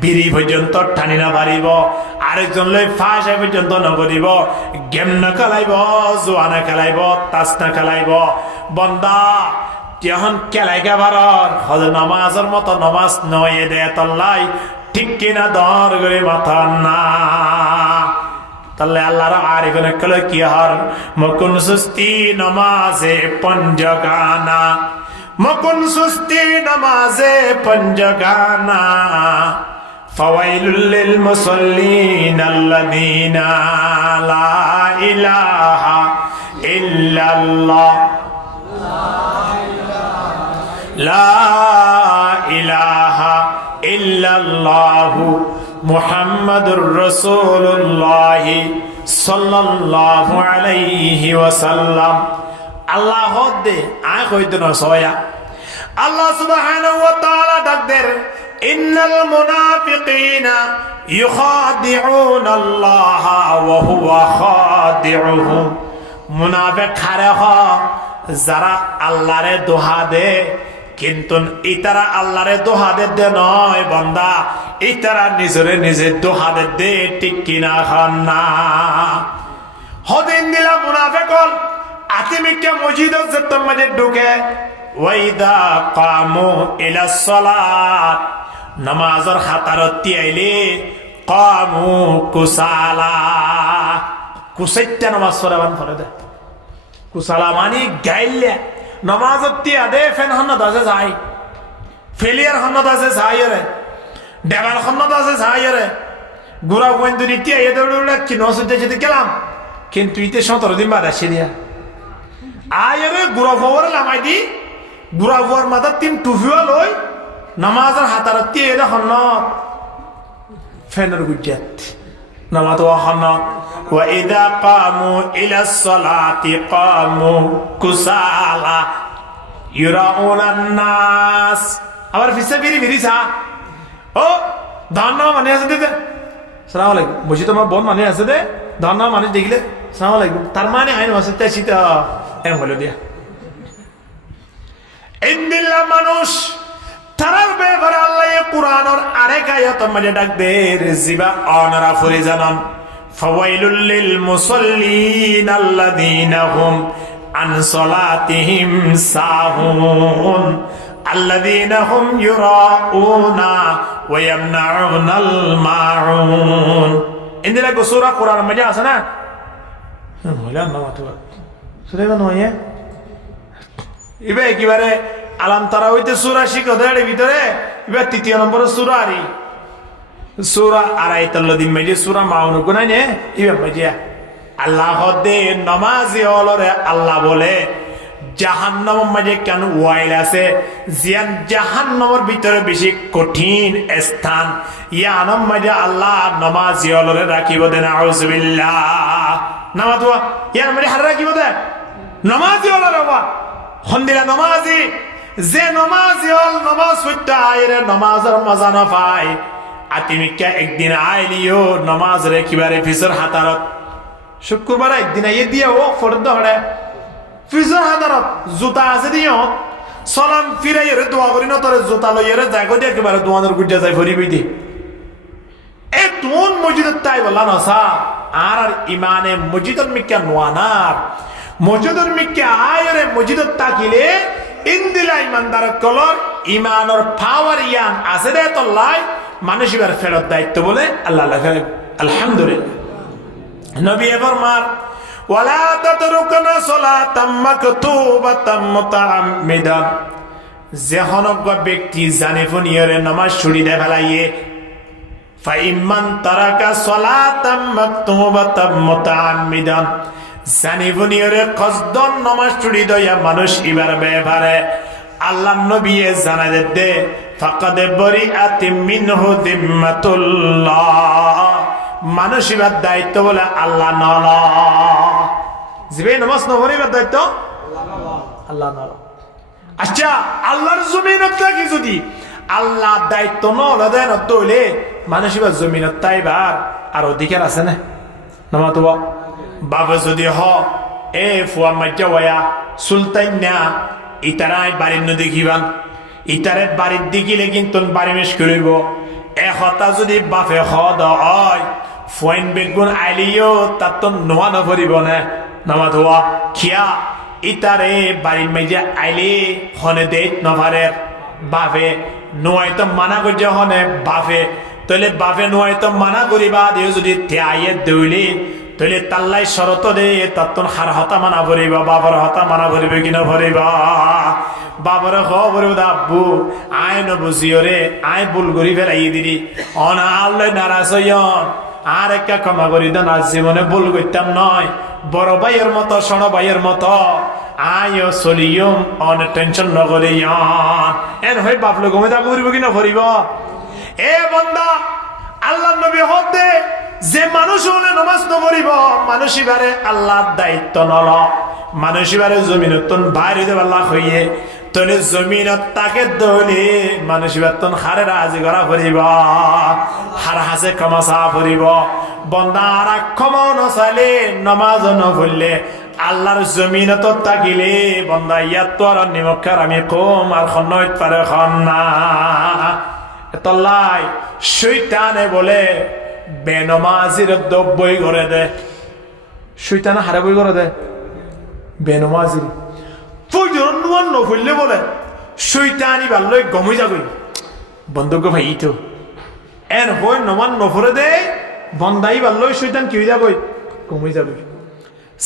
বিড়ি পর্যন্ত টানি না পারিব আরেকজন লই ফাশাই পর্যন্ত নকরিব গেম না খেলাইব জোয়া না খেলাইব তাস না খেলাইব বন্দা যখন খেলাইকা ভারত হজর নামাজের মতো নামাজ নয় দে তল্লাই ঠিক কিনা দর করে মাথা না তাহলে আল্লাহর আরিফের কলে কি হর মকুন সুস্তি নমাজে পঞ্জগানা মকুন সুস্তি নমাজে পঞ্জগানা ফাওয়াইলুল লিল মুসাল্লিন আল্লাযীনা লা ইলাহা ইল্লাল্লাহ লা ইলাহা ইল্লাল্লাহু মুহাম্মাদুর রাসূলুল্লাহ সাল্লাল্লাহু আলাইহি ওয়াসাল্লাম আল্লাহ দে আয় কইতো না সয়া আল্লাহ সুবহানাহু ওয়া তাআলা ডাকদের ইন্নাল মুনাফিকিনা ইউখাদিউনা আল্লাহ ওয়া হুয়া খাদিউহুম মুনাফিক খারে যারা আল্লাহরে দোহা দে কিন্তু ইতারা আল্লাহরে দোহা দে নয় বান্দা ইতারা নিজরে নিজে দোহা দে ঠিক কিনা খান না হদিন দিলা মুনাফিকল আতিমিকে মসজিদত যে তোমাদের ঢুকে ওয়াইদা কামু ইলা সালাত নামাজের খাতারতি আইলে কামু কুসালা কুসাইতে নামাজ পড়াবান পড়ে দে কুসালা মানে গাইলে নামাজত তিয়া দে ফেন হন্নত আছে যাই ফেলিয়ার হন্নত আছে যাই রে দেবাল হন্নত আছে যাই রে গুড়া বন্ধু নিতে এ দৌড়ে কি নসুদ্দে যেতে গেলাম কিন্তু ইতে 17 দিন বাদ আসে দিয়া আয়রে গুড়া ফোয়ার লামাই দি গুড়া ফোয়ার মাথা 3 টুফিও লই নামাজের হাতারতি এরা হন ফেনের গুজাত নামাজ ওয়াহন وإذا قاموا إلى الصلاة قاموا كسالى يراؤون الناس আবার ফিসে ফিরিসা ও দান মানে আছে দে সালাম আলাইকুম বুঝি তোমার বোন মানে আছে দে দান মানে দেখলে সালাম আলাইকুম তার মানে আইন ওয়াসতে সিতা এম বলে দিয়া ইন্দিল্লা মানুষ তারার ব্যাপারে আল্লাহ কুরআনের আরেক আয়াত মানে ডাক দে রিজিবা অনরা ফরিজানন ফাওয়াইলুল লিল মুসাল্লিন আল্লাযীনা হুম আন সালাতিহিম সাহুন আল্লাযীনা হুম ইউরাউনা ওয়া ইয়ামনাউনাল মাউন ইন্দিলা সূরা কুরআন মধ্যে আছে না হলা নামাতো সূরা নয় ইবে একেবারে আলাম তারা হইতে সূরা শিখদের ভিতরে ইবে 3 নম্বরের সূরা আরি সূরা আরাইতাল্লাযী মেজে সূরা মাউন গুনাই নে ইবে মজিয়া আল্লাহ দে নামাজি হলরে আল্লাহ বলে জাহান্নাম মাঝে কেন ওয়াইল আছে জিয়ান জাহান্নামের ভিতরে বেশি কঠিন স্থান ইয়ানাম মাঝে আল্লাহ নামাজি হলরে রাখিব দেন আউযুবিল্লাহ নামাতওয়া ইয়ান মাঝে হার রাখিব দে নামাজি হলরে ওয়া হন্দিলা নামাজি যে নামাজি হল নামাজ পড়তে আইরে নামাজের মজা না পায় আতিমিকা একদিন আইলিও নামাজ রে কিবারে ফিসর হাতারত শুক্রবার একদিন আইয়ে দিয়ে ও ফরদ হড়ে ফিসর হাতারত জুতা আছে দিও সালাম ফিরাই রে দোয়া করি না তোরে জুতা লইয়ে রে যাই কই একেবারে দোয়ানোর গুজা যাই ফরিবি দি এ তুন মসজিদের তাই বলা না সা আর ইমানে মসজিদের মিকা নোয়ানার মসজিদের মিকা আয়রে মসজিদের তাকিলে ইন্দিলা ইমানদার কলর ইমানর পাওয়ার ইয়ান আছে দে তো লাই মানুষের ফেরত দায়িত্ব বলে আল্লাহ আলহামদুলিল্লাহ নবী ফরমান ওয়ালা তাতরুকুনা সালাতাম মাকতুবাতাম মুতাআম্মিদান যেহনক ব্যক্তি জানে ফুনিয়রে নামাজ ছুড়ি দে ফেলাইয়ে ফাইমান তারাকা সালাতাম মাকতুবাতাম মুতাআম্মিদান জানি ফুনিয়রে কসদন নামাজ ছুড়ি দয়া মানুষ ইবার ব্যাপারে আল্লাহ নবী জানা দে ফাকাদ বরিআতিম মিনহু যিম্মাতুল্লাহ মানুষের দায়িত্ব বলে আল্লাহ নলা জিবে নামাজ নবরিবার দায়িত্ব আল্লাহ নলা আচ্ছা আল্লাহর জমিনত থাকি যদি আল্লাহ দায়িত্ব নলা দেন তইলে মানুষের জমিনত তাইবার আর অধিকার আছে না নামাতো বাবা যদি হ এ ফুয়া মাজ্জা ওয়া সুলতান না ইতারাই বাড়ির নদী দেখিবান ইতারে বাড়ির দিকিলে কিন্তু বাড়ি মেশ করিব এ হতা যদি বাফে হদ হয় ফয়েন বেগুন আইলিও তার তো নোয়া নভরিব না নামা ধোয়া খিয়া ইতারে বাড়ির মেজে আইলি হনে দে নভারের বাফে নোয়াই তো মানা করছে হনে বাফে তলে বাফে নোয়াই তো মানা করিবা দিও যদি তে আইয়ে দৌলি তলে তাল্লাই শরত দে তার হার হতা মানা ভরিবা বাবার হতা মানা ভরিবে কিনা ভরিবা বাবার খবর আব্বু আয় নবুঝিও রে আয় ভুল করি ফেলাই দিদি অনা আল্লাহ নারাজ হইয়ন আর একটা ক্ষমা করি দেন আজ জীবনে ভুল করতাম নয় বড় ভাইয়ের মতো ছোট ভাইয়ের মতো আয়ও চলিয়ম অন টেনশন নকরিয়ন এন হই বাপলে গমে তা করিব কি না ভরিব এ বন্দা আল্লাহ নবী হতে যে মানুষ হলে নামাজ নপড়িব মানুষিবারে আল্লাহর দায়িত্ব নল মানুষিবারে জমিনতন বাইরে দেব আল্লাহ হইয়ে তলে জমিনত তাকে দলি মানুষিবাতন হারে রাজি করা ফুরিব হার হাসে ক্ষমা ফুরিব বন্দা আর ক্ষমা নচাইলে নমাজ নফুললে আল্লাহর জমিনত তাকিলে বন্দা ইয়াত তো আর নিমক্ষার আমি কম আর খন্নইত পারে খন্না তল্লাই শৈতানে বলে বেনমাজির বই করে দে শৈতানে হারে বই করে দে বেনমাজির ফজর নোয়ান নফুললে বলে শৈতানি ভালো গমই যাবই বন্ধুকে ভাই তো এন হই নমান নফরে দে বন্দাই ভালো শৈতান কি যাবই গমই যাবই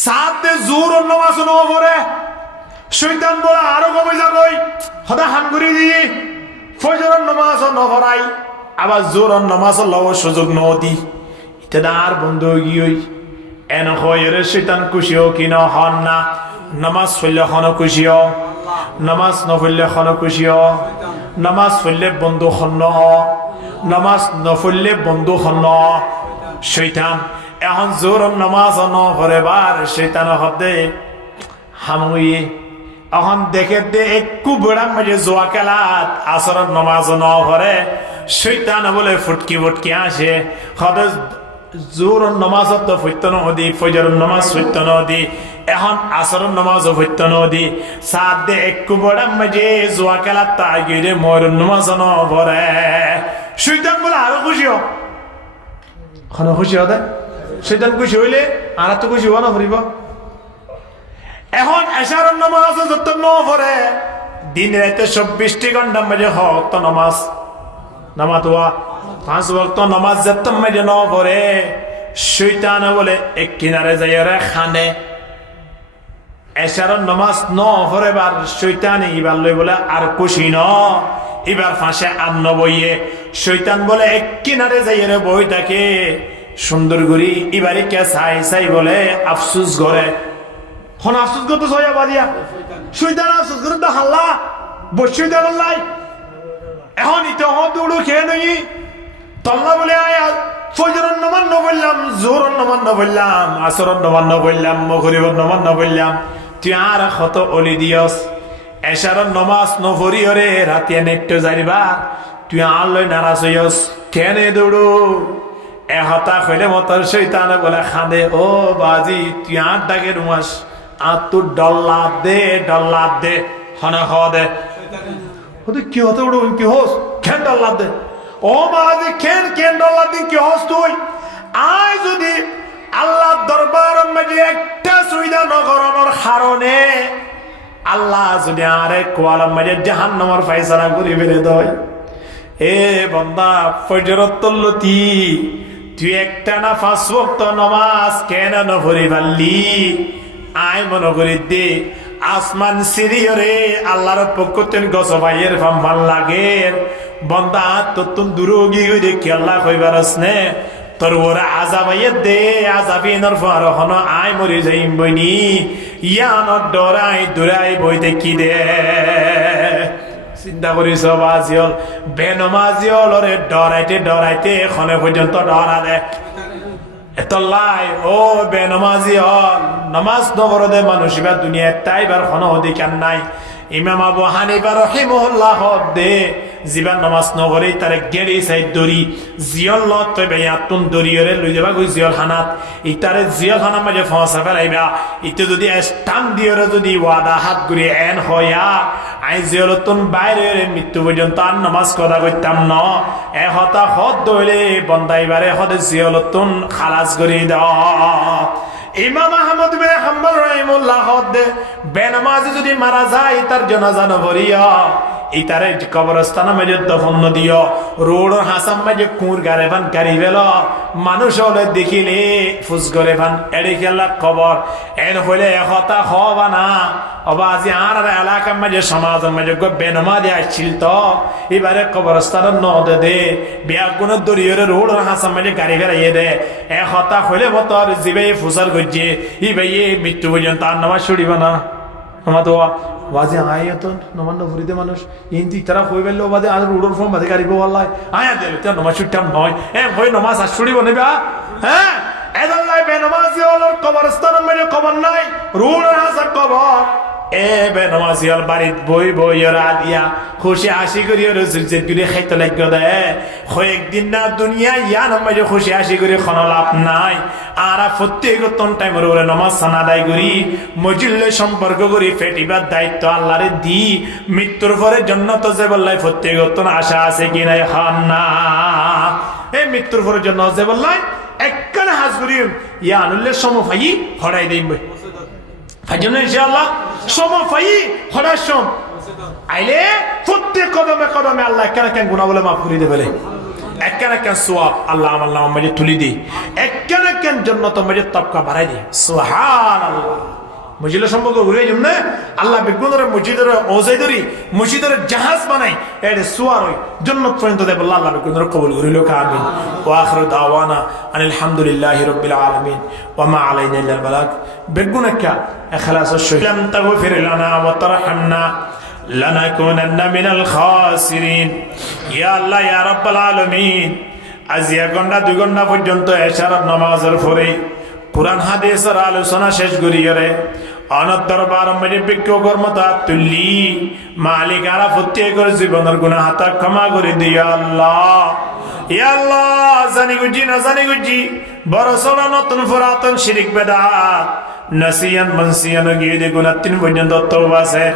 সাথে জোর নমাজ নফরে শৈতান বলে আরো গমই যাবই হদা হান করে দিয়ে ফজর নামাজ নফরাই আবার জোর নামাজ লও সুযোগ নদি তেদার বন্ধু গিয়ে এন হয় শৈতান খুশিও কিনা হন না নামাজ পড়লে হন খুশিও নামাজ নপড়লে হন খুশিও নামাজ পড়লে বন্ধু হন নামাজ নপড়লে বন্ধু হন শৈতান এখন জোর নামাজ নপড়ে বার শৈতান হদে হামুয়ে এখন দেখে দে একটু বেড়ার মাঝে জোয়া খেলাত আসরের নামাজ নপড়ে শৈতান বলে ফুটকি ফুটকি আসে হদে জোর নামাজ তো ফৈত্য নদী ফজরের নামাজ ফৈত্য নদী এখন আসরের নামাজ ফৈত্য নদী সাত দে একটু বেড়ার মাঝে জোয়া খেলাত তাই গিয়ে ময়ূর নামাজ নপড়ে শৈতান বলে আরো খুশিও এখন খুশি হতে শৈতান খুশি হইলে আর তো খুশি হওয়া না ফুরিব এখন এশারের নামাজ যত নপড়ে দিন রাতে 24 ঘন্টা মাঝে হক তো নামাজ নামাজ হওয়া 5 ওয়াক্ত নামাজ যত মাঝে নপড়ে শৈতান বলে এক কিনারে যাইরে খানে এশারের নামাজ নপড়ে বার শৈতান এবার লই বলে আর খুশি ন এবার ফাঁসে আর নবইয়ে শৈতান বলে এক কিনারে যাইরে বই থাকে সুন্দর করি এবারে কে চাই চাই বলে আফসুস করে হন আফসুস করতে সয়া বাদিয়া শৈতান আফসুস করে তো হাল্লা বসই দাঁড়াল্লাই এখন ইতে দৌড়ো খেয়ে নই তল্লা বলে আয়া ফজরের নামাজ ন বললাম জোহরের নামাজ ন বললাম আসরের নামাজ ন বললাম মগরিবের নামাজ ন বললাম তুই আর কত অলি দিয়স এশারের নামাজ ন ভরি রে রাতিয়া নেট্য যাইবা তুই আর লই নারাজ হইয়স কেনে দৌড়ো এহতা হইলে মতর শৈতানে বলে খাঁদে ও বাজি তুই আর ডাকে রুমাস আর তোর ডল্লা দে হনে হ দে কি হতে উড়ো কি হোস কেন ডল্লা দে ও বাজি কেন ডল্লা দিন কি হোস তুই আয় যদি আল্লাহ দরবার মাঝে একটা সুবিধা নগরণের কারণে আল্লাহ যদি আরে কোয়ালার মাঝে জাহান্নামের ফয়সালা করে বেড়ে দেয় এ বন্দা ফজরত তল্লতি তুই একটা না 5 ওয়াক্ত নামাজ কেন নপড়ি পারলি আয় মনে করি দে আসমান সিরিয়রে আল্লাহর পক্ষ থেকে গছবাইয়ের ভাল লাগে বন্দা তোর দুরোগী হয়ে খেলা কইবার আসনে তোর ওরা আজাবাইয়ে দে আজাবিনর ফর হন আয় মরি যাইম বইনি ইয়ানত ডরাই দুরাই বইতে কি দে চিন্তা করিস বাজিয়ল বেনমাজিয়ল রে ডরাইতে এখনে পর্যন্ত ডরা দে এতলাই ও বেনমাজিয়ল নামাজ নবরদে মানুষ এবার দুনিয়ায় তাইবার কোনো অধিকার নাই ইমাম আবু হানিফা রাহিমাহুল্লাহ দে জীবন নামাজ নগরে তারে গেড়ি চাই দড়ি জিয়ল লত তই বেয়াতুন দড়িয়রে লই যাবা গই জিয়ল হানাত ইতারে জিয়ল হানা মাঝে ফসা ফেলাইবা ইতে যদি স্টাম দিয়রে যদি ওয়াদা হাত গুরি এন হয়া আই জিয়লতুন বাইরে মৃত্যু পর্যন্ত আর নামাজ কথা কইতাম ন এ হতা হদ দইলে বন্দাইবারে হদ জিয়লতুন খালাস করি দাও ইমাম আহমদ বিন হাম্বল রাহিমাহুল্লাহ দে বেনামাজি যদি মারা যায় তার জানাজা নবরিয়া ইতারে কবরস্থানে মাঝে দফন দিও রোড হাসাম মাঝে কুর গারে ভান কারি বেল মানুষ হলে দেখিলে ফুস করে ভান এড়ে খেলা কবর এন হইলে একতা হবা না অবা আজি আর এলাকার মাঝে সমাজের মাঝে বেনামাজি আসছিল তো এবারে কবরস্থানে নদে দে বিয়া কোন দরিয়রে রোড হাসাম মাঝে গাড়ি বেড়াইয়ে দে একতা হইলে মতর জিবে ফুসার গজ্জে ইবাইয়ে মৃত্যু পর্যন্ত আর নামাজ ছড়িবা না আমার তো বাজে আয় তো নমান নভরিতে মানুষ ইন্তি তারা হয়ে গেল বাদে আর রোডর ফর্ম বাদে গাড়ি বল্লাই আয়া দেবে তার নমাজ ছুটতাম নয় হয়ে নমাজ আর ছড়িব নেবা হ্যাঁ এদাল্লাই বে নমাজি হল কবরস্থানের মধ্যে কবর নাই রোড হাসা কবর এ বে নমাজি হল বাড়িত বই দিয়া খুশি হাসি করি যে গুলি খাইতে লাগবে দে কয়েকদিন না দুনিয়া ইয়ান মাঝে খুশি হাসি করি কোনো লাভ নাই আর প্রত্যেক টাইমের ওরে নমাজ সানাদাই করি মজিল্লে সম্পর্ক করি ফেটিবার দায়িত্ব আল্লাহরে দি মৃত্যুর পরে জন্নত যে বললাই প্রত্যেক আশা আছে কি নাই খান না এই মৃত্যুর পরে জন্য যে বললাই একখানে হাজ করি ইয়া আনুল্লের সমফাই হরাই দিই ফাইজন্য ইনশাআল্লাহ সমফাই হরার সম আইলে প্রত্যেক কদমে আল্লাহ কেন গুনাহ বলে মাফ করে দেবে একখান সোয়াব আল্লাহ আমার নাম মাঝে তুলি দি একখান জান্নাত মাঝে তবকা বাড়াই দি সুবহানাল্লাহ মসজিদের সম্পর্ক ঘুরে যাম না আল্লাহ বেগুনের মসজিদের ওজাইদরি মসজিদের জাহাজ বানাই এর সুয়ার হই জন্নত পর্যন্ত দেব আল্লাহ বেগুনের কবুল করিল আমিন ওয়া আখিরু দাওয়ানা আনিল হামদুলিল্লাহি রাব্বিল আলামিন ওয়া মা আলাইনা ইল্লাল বালাগ বেগুনকা ইখলাস লাম তাগফির লানা ওয়া তারহামনা লানাকুনান্না মিনাল খাসিরিন ইয়া আল্লাহ ইয়া রাব্বাল আলামিন আজ 1 ঘন্টা 2 ঘন্টা পর্যন্ত এশার নামাজের পরে কুরআন হাদিসের আলোচনা শেষ করিয়ারে অনত দরবার মধ্যে বিক্ষ কর্মতা তুল্লি মালিক আরা প্রত্যেকের জীবনের গুনাহ হাতা ক্ষমা করে দিয়া আল্লাহ ইয়া আল্লাহ জানি গুজি না জানি গুজি বড় সড় নতুন পুরাতন শিরিক বেদাত নসিয়ান মনসিয়ান গিয়ে দে গুনাহ 3 পর্যন্ত তওবা আছে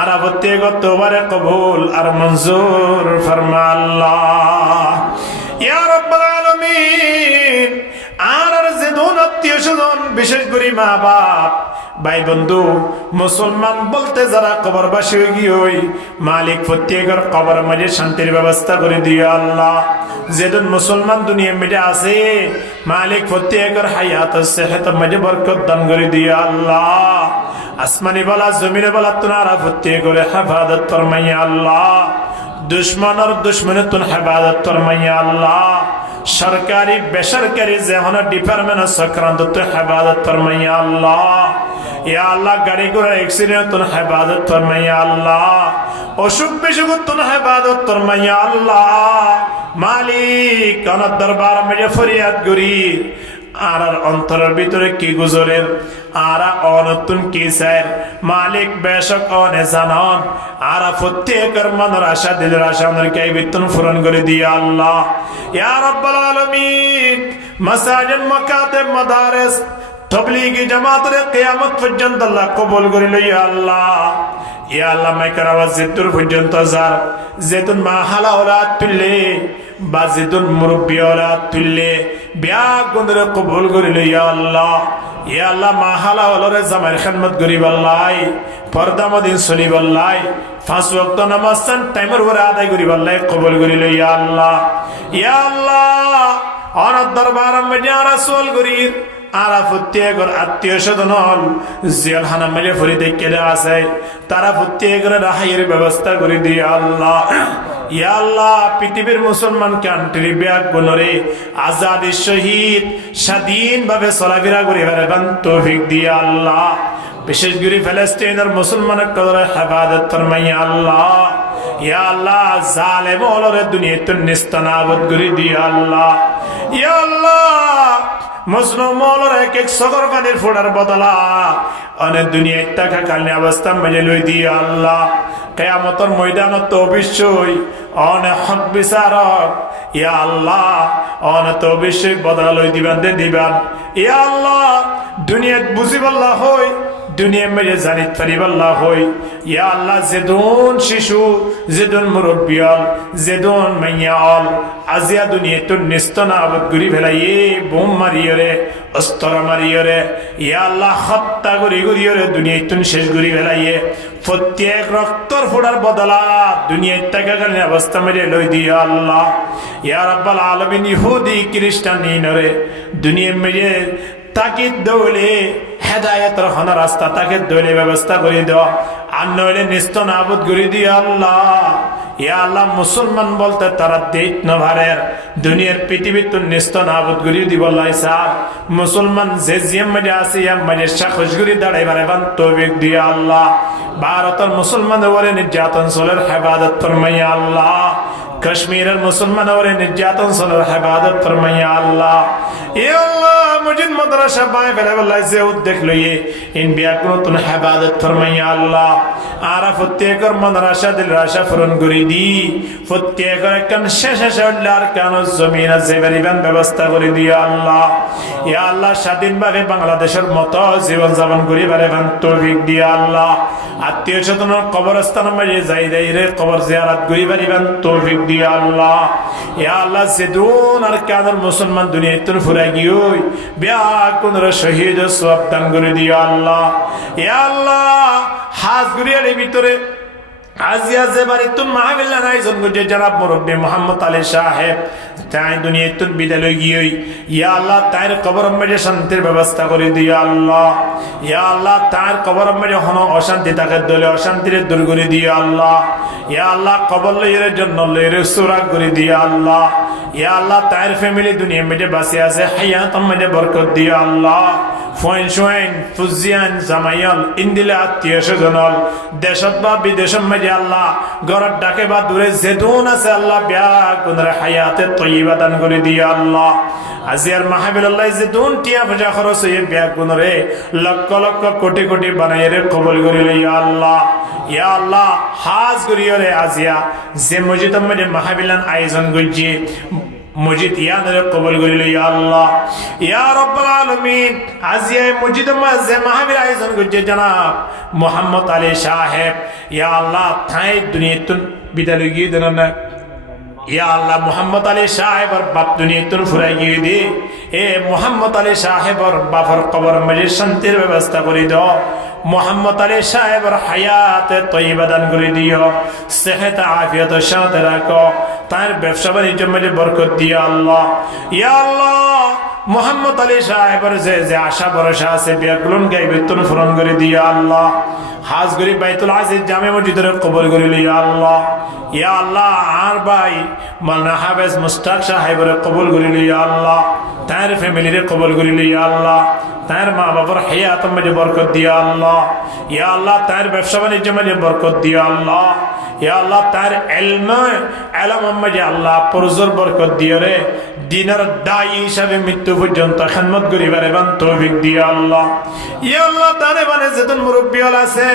আরা প্রত্যেক তওবারে কবুল আর মঞ্জুর ফরমা আল্লাহ ইয়া রাব্বাল আলামিন আর যেদুন আত্মীয় স্বজন বিশেষ করে মা বাপ ভাই বন্ধু মুসলমান বলতে যারা কবরবাসী হয়ে গিয়ে মালিক প্রত্যেকের কবর মাঝে শান্তির ব্যবস্থা করে দিও আল্লাহ যেদিন মুসলমান দুনিয়া মেটে আছে মালিক প্রত্যেকের হায়াত সেহত মাঝে বরকত দান করে দিও আল্লাহ আসমানি বলা জমিনে বলা তোনারা প্রত্যেকের হেফাজত ফরমাইয়া আল্লাহ দুশ্মনের দুশ্মনে তুন হেফাজত ফরমাইয়া আল্লাহ সরকারি বেসরকারি যেমন ডিপার্টমেন্ট সংক্রান্ত তো হেফাজত ফরমাইয়া আল্লাহ ইয়া আল্লাহ গাড়ি ঘোড়া অ্যাক্সিডেন্ট তো হেফাজত ফরমাইয়া আল্লাহ অসুখ বিসুখ তো হেফাজত ফরমাইয়া আল্লাহ মালিক কানার দরবার মেজে ফরিয়াদ করি আর অন্তরের ভিতরে কি গুজরের আর অনতুন কি স্যার মালিক বেশক অনে জানন আর প্রত্যেকের মনের আশা দিলের আশা আমাদেরকে এই বেতন পূরণ করে দিয়ে আল্লাহ ইয়া রাব্বাল আলামিন মাসাজিদ মাকাতিব মাদারিস তাবলীগি জামাতের কিয়ামত পর্যন্ত আল্লাহ কবুল করে লইয়া আল্লাহ ইয়া আল্লাহ মাইকার আওয়াজ যেতুর পর্যন্ত যার যেতুন মা হালা ওলাদ তুললে বা যেতুন মুরব্বী ওলাদ তুললে বিয়া গুণরে কবুল করে লইয়া আল্লাহ ইয়া আল্লাহ মা হালা ওলরে জামাইর খিদমত করিব আল্লাহ পর্দা মদিন চলিব আল্লাহ 5 ওয়াক্ত নামাজ সান টাইমের উপরে আদায় করিব আল্লাহ কবুল করে লইয়া আল্লাহ ইয়া আল্লাহ অনার দরবার মধ্যে রাসূল করির আর প্রত্যেকের আত্মীয় স্বজন জেলখানা মেলে ফরি দেখে আছে তারা প্রত্যেকের রাহাইয়ের ব্যবস্থা করে দিয়ে আল্লাহ ইয়া আল্লাহ পৃথিবীর মুসলমান কান্ট্রি ব্যাগ বনরে আজাদি শহীদ স্বাধীনভাবে চলাফেরা করে বেড়াবেন তৌফিক দিয়ে আল্লাহ বিশেষ করে ফিলিস্তিনের মুসলমানের কদরে হেফাজত ফরমাইয়া আল্লাহ ইয়া আল্লাহ জালেম ওলরে দুনিয়াতে নিস্তানাবুদ করে দিয়ে আল্লাহ ইয়া আল্লাহ মুসলিম মৌলার এক এক সগর পানির ফোড়ার বদলা অনেক দুনিয়ায় টাকা কালনি অবস্থা মেলে লই দিয়ে আল্লাহ কিয়ামতের ময়দানত তো অবশ্যই অনেক হক বিচারক ইয়া আল্লাহ অনেক তো অবশ্যই বদলা লই দিবেন দে দিবেন ইয়া আল্লাহ দুনিয়াত বুঝিবাল্লাহ হই দুনিয়া মেরে জানিত পারিবাল্লাহ হই ইয়া আল্লাহ যেদুন শিশু যেদুন মুরব্বিয়াল যেদুন মাইয়াল আজিয়া দুনিয়াত নিস্তনাবুদ গুরি ফেলাইয়ে বোম মারিয়রে অস্ত্র মারিয়রে ইয়া আল্লাহ হত্যা করি করিয়রে দুনিয়াত শেষ করি ফেলাইয়ে প্রত্যেক রক্তর ফোড়ার বদলা দুনিয়ার টাকা কালীন অবস্থা মেরে লই দিয়া আল্লাহ ইয়া রাব্বাল আলামিন ইহুদি খ্রিস্টান নিনরে দুনিয়া মেরে তাকে দৌলে হেদায়েতের হন রাস্তা তাকে দৌলে ব্যবস্থা করে দেওয়া আর নইলে নিস্তনাবুদ করে দিয়ে আল্লাহ ইয়া আল্লাহ মুসলমান বলতে তারা দেখ নভারের দুনিয়ার পৃথিবী তো নিস্তনাবুদ করে দিব আল্লাহ স্যার মুসলমান যে জিয়াম মধ্যে আছে ইয়াম মধ্যে সাহস করে দাঁড়াইবার এবার তৌফিক দিয়ে আল্লাহ ভারতের মুসলমানের ওরে নির্যাতন চলের হেফাজত ফরমাইয়া আল্লাহ কাশ্মীরের মুসলমানের ওরে নির্যাতন চলের হেফাজত ফরমাইয়া আল্লাহ ইয়া আল্লাহ মসজিদ মাদ্রাসা বানাই ফেলে আল্লাহ যে উদ্যোগ লইয়ে ইন বিয়া নতুন হেফাজত ফরমাইয়া আল্লাহ আর প্রত্যেকের মাদ্রাসা দিল আশা পূরণ করে দি প্রত্যেকের কান শেষে আল্লাহর কান জমিন জেবারিবান ব্যবস্থা করে দিয়া আল্লাহ ইয়া আল্লাহ স্বাধীনভাবে বাংলাদেশের মতো জীবন যাপন করি বারেবান তৌফিক দিয়া আল্লাহ আত্মীয় স্বজনের কবরস্থান মাঝে যাই যাই রে কবর জিয়ারত করি বারিবান তৌফিক দিয়া আল্লাহ ইয়া আল্লাহ যেদুন আর কানের মুসলমান দুনিয়াতে ফুরাই গিয়ে বিয়া কোন শহীদ সওয়াব দান করে দিয়া আল্লাহ ইয়া আল্লাহ হাজ গুরিয়ার ভিতরে আজিয়া যে বাড়িতুন মাহফিল আয়োজন করছে জনাব মুরব্বী মোহাম্মদ আলী সাহেব, তাই দুনিয়াতুন বিদায় লই গিয়ে ইয়া আল্লাহ তার কবর মধ্যে শান্তির ব্যবস্থা করে দিও আল্লাহ। ইয়া আল্লাহ তার কবর মধ্যে কোনো অশান্তি থাকে দলে অশান্তির দূর করে দিও আল্লাহ। ইয়া আল্লাহ কবর লইয়ের জন্য লইয়ের সুরাগ করে দিও আল্লাহ। ইয়া আল্লাহ তার ফ্যামিলি দুনিয়া মধ্যে বাঁচে আছে, হায়াত মধ্যে বরকত দিও আল্লাহ। ফয়েন সোয়েন ফুজিয়ান জামাইয়াল ইন্দিলে আত্মীয় স্বজনল দেশত বা বিদেশের মধ্যে আল্লাহ ঘরের ডাকে বা দূরে যেদুন আছে আল্লাহ ব্যাগ গুণরে হায়াতে তৈবা দান করে দিও আল্লাহ। আজিয়ার মাহফিল আল্লাহ যেদুন টিয়া পয়সা খরচ হয়ে ব্যাগ গুণরে লক্ষ লক্ষ কোটি কোটি বানাই রে কবুল করে লইয়া আল্লাহ। ইয়া আল্লাহ হাজ করিও রে আজিয়া যে মসজিদের মধ্যে মাহফিলান আয়োজন করছি মসজিদ ইয়াদের কবুল করিল ইয়া আল্লাহ। ইয়া রাব্বুল আলামিন আজিয়া মসজিদের মাঝে মাহফিল আয়োজন করছে জনাব মোহাম্মদ আলী সাহেব, ইয়া আল্লাহ থাই দুনিয়াতুন বিদায় গিয়ে দেন না। ইয়া আল্লাহ মোহাম্মদ আলী সাহেবর বাপ দুনিয়াতুন ফুরাই গিয়ে দি, এ মোহাম্মদ আলী সাহেবর বাপর কবর মধ্যে শান্তির ব্যবস্থা করে দাও। মোহাম্মদ আলী সাহেবর হায়াতে তৈবা দান করে দিও, সেহত আফিয়ত সাথে রাখো, তার ব্যবসা বাণিজ্য মধ্যে বরকত দিও আল্লাহ। ইয়া আল্লাহ মোহাম্মদ আলী সাহেবের যে আশা ভরসা আছে ব্যাগুলন গাইবেতন পূরণ করে দিও আল্লাহ। হাজ গরি বাইতুল আজিজ জামে মসজিদের কবুল করে লিও আল্লাহ। ইয়া আল্লাহ আর ভাই মাওলানা হাফেজ মুস্তাক সাহেবের কবুল করে লিও আল্লাহ, তার ফ্যামিলির কবুল করে লিও আল্লাহ, তার মা বাবার হায়াত মধ্যে বরকত দিও আল্লাহ। ইয়া আল্লাহ তার ব্যবসা বাণিজ্য মধ্যে বরকত দিও আল্লাহ। ইয়া আল্লাহ তার এলম মধ্যে আল্লাহ পরজোর বরকত দিও রে, দিনের দায়ী হিসাবে মৃত্যু পর্যন্ত খেদমত করিবার এবং তৌফিক দিও আল্লাহ। ইয়া আল্লাহ তারে মানে যেতুন মুরব্বিয়াল আছে,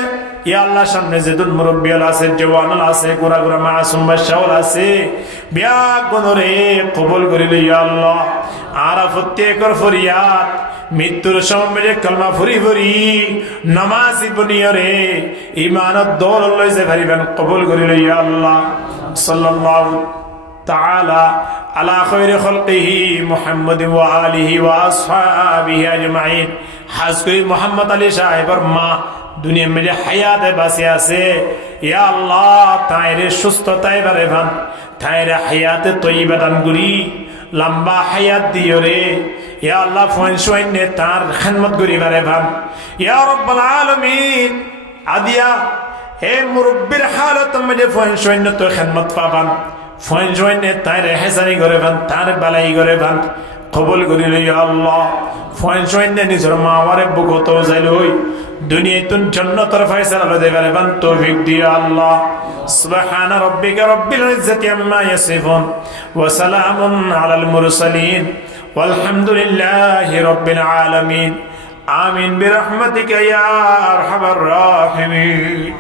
ইয়া আল্লাহ সামনে যেতুন মুরব্বিয়াল আছে, জওয়ানাল আছে, গোরা গোরা মাসুম বাদশাহল আছে, বিয়া গনরে কবুল করিল ইয়া আল্লাহ। আর প্রত্যেকের ফরিয়াদ মৃত্যুর সময় কলমা ফুরি ফুরি নামাজি বনিয়রে ইমানত দৌল লইছে ভারিবেন কবুল করিল ইয়া আল্লাহ। সাল্লাল্লাহু তাআলা আলা খায়রি খালকিহি মুহাম্মদ ওয়া আলিহি ওয়া আসহাবিহি আজমাইন। হাজ করি মোহাম্মদ আলী সাহেবের মা দুনিয়া মধ্যে হায়াতে বাঁচে আছে, ইয়া আল্লাহ তাইরে সুস্থতায় বারে ভান, তাইরে হায়াতে তৈবা দান করি, লম্বা হায়াত দিও রে। ইয়া আল্লাহ ফোন সোয়াইনে তার খেদমত করি বারে ভান। ইয়া রাব্বুল আলামিন আদিয়া হে মুরব্বির হালত মধ্যে ফোন সোয়াইনে তো খেদমত পাবান, ফোন সোয়াইনে তাইরে হেসানি করে ভান, তার বালাই করে ভান, কবুল করি ইয়া আল্লাহ। ফোন সোয়াইনে নিজের মা ওয়ারে বুকত যাইল হই দুনিয়াতুন জান্নাতের ফয়সালা লদে বারে ভান তৌফিক দিও আল্লাহ। সুবহান রাব্বিকা রাব্বিল ইজ্জাতি আম্মা ইয়াসিফুন ওয়া সালামুন আলাল মুরসালিন ওয়ালহামদুলিল্লাহি রাব্বিল আলামিন। আমিন বিরহমাতিকা ইয়া আরহামার রাহিমিন।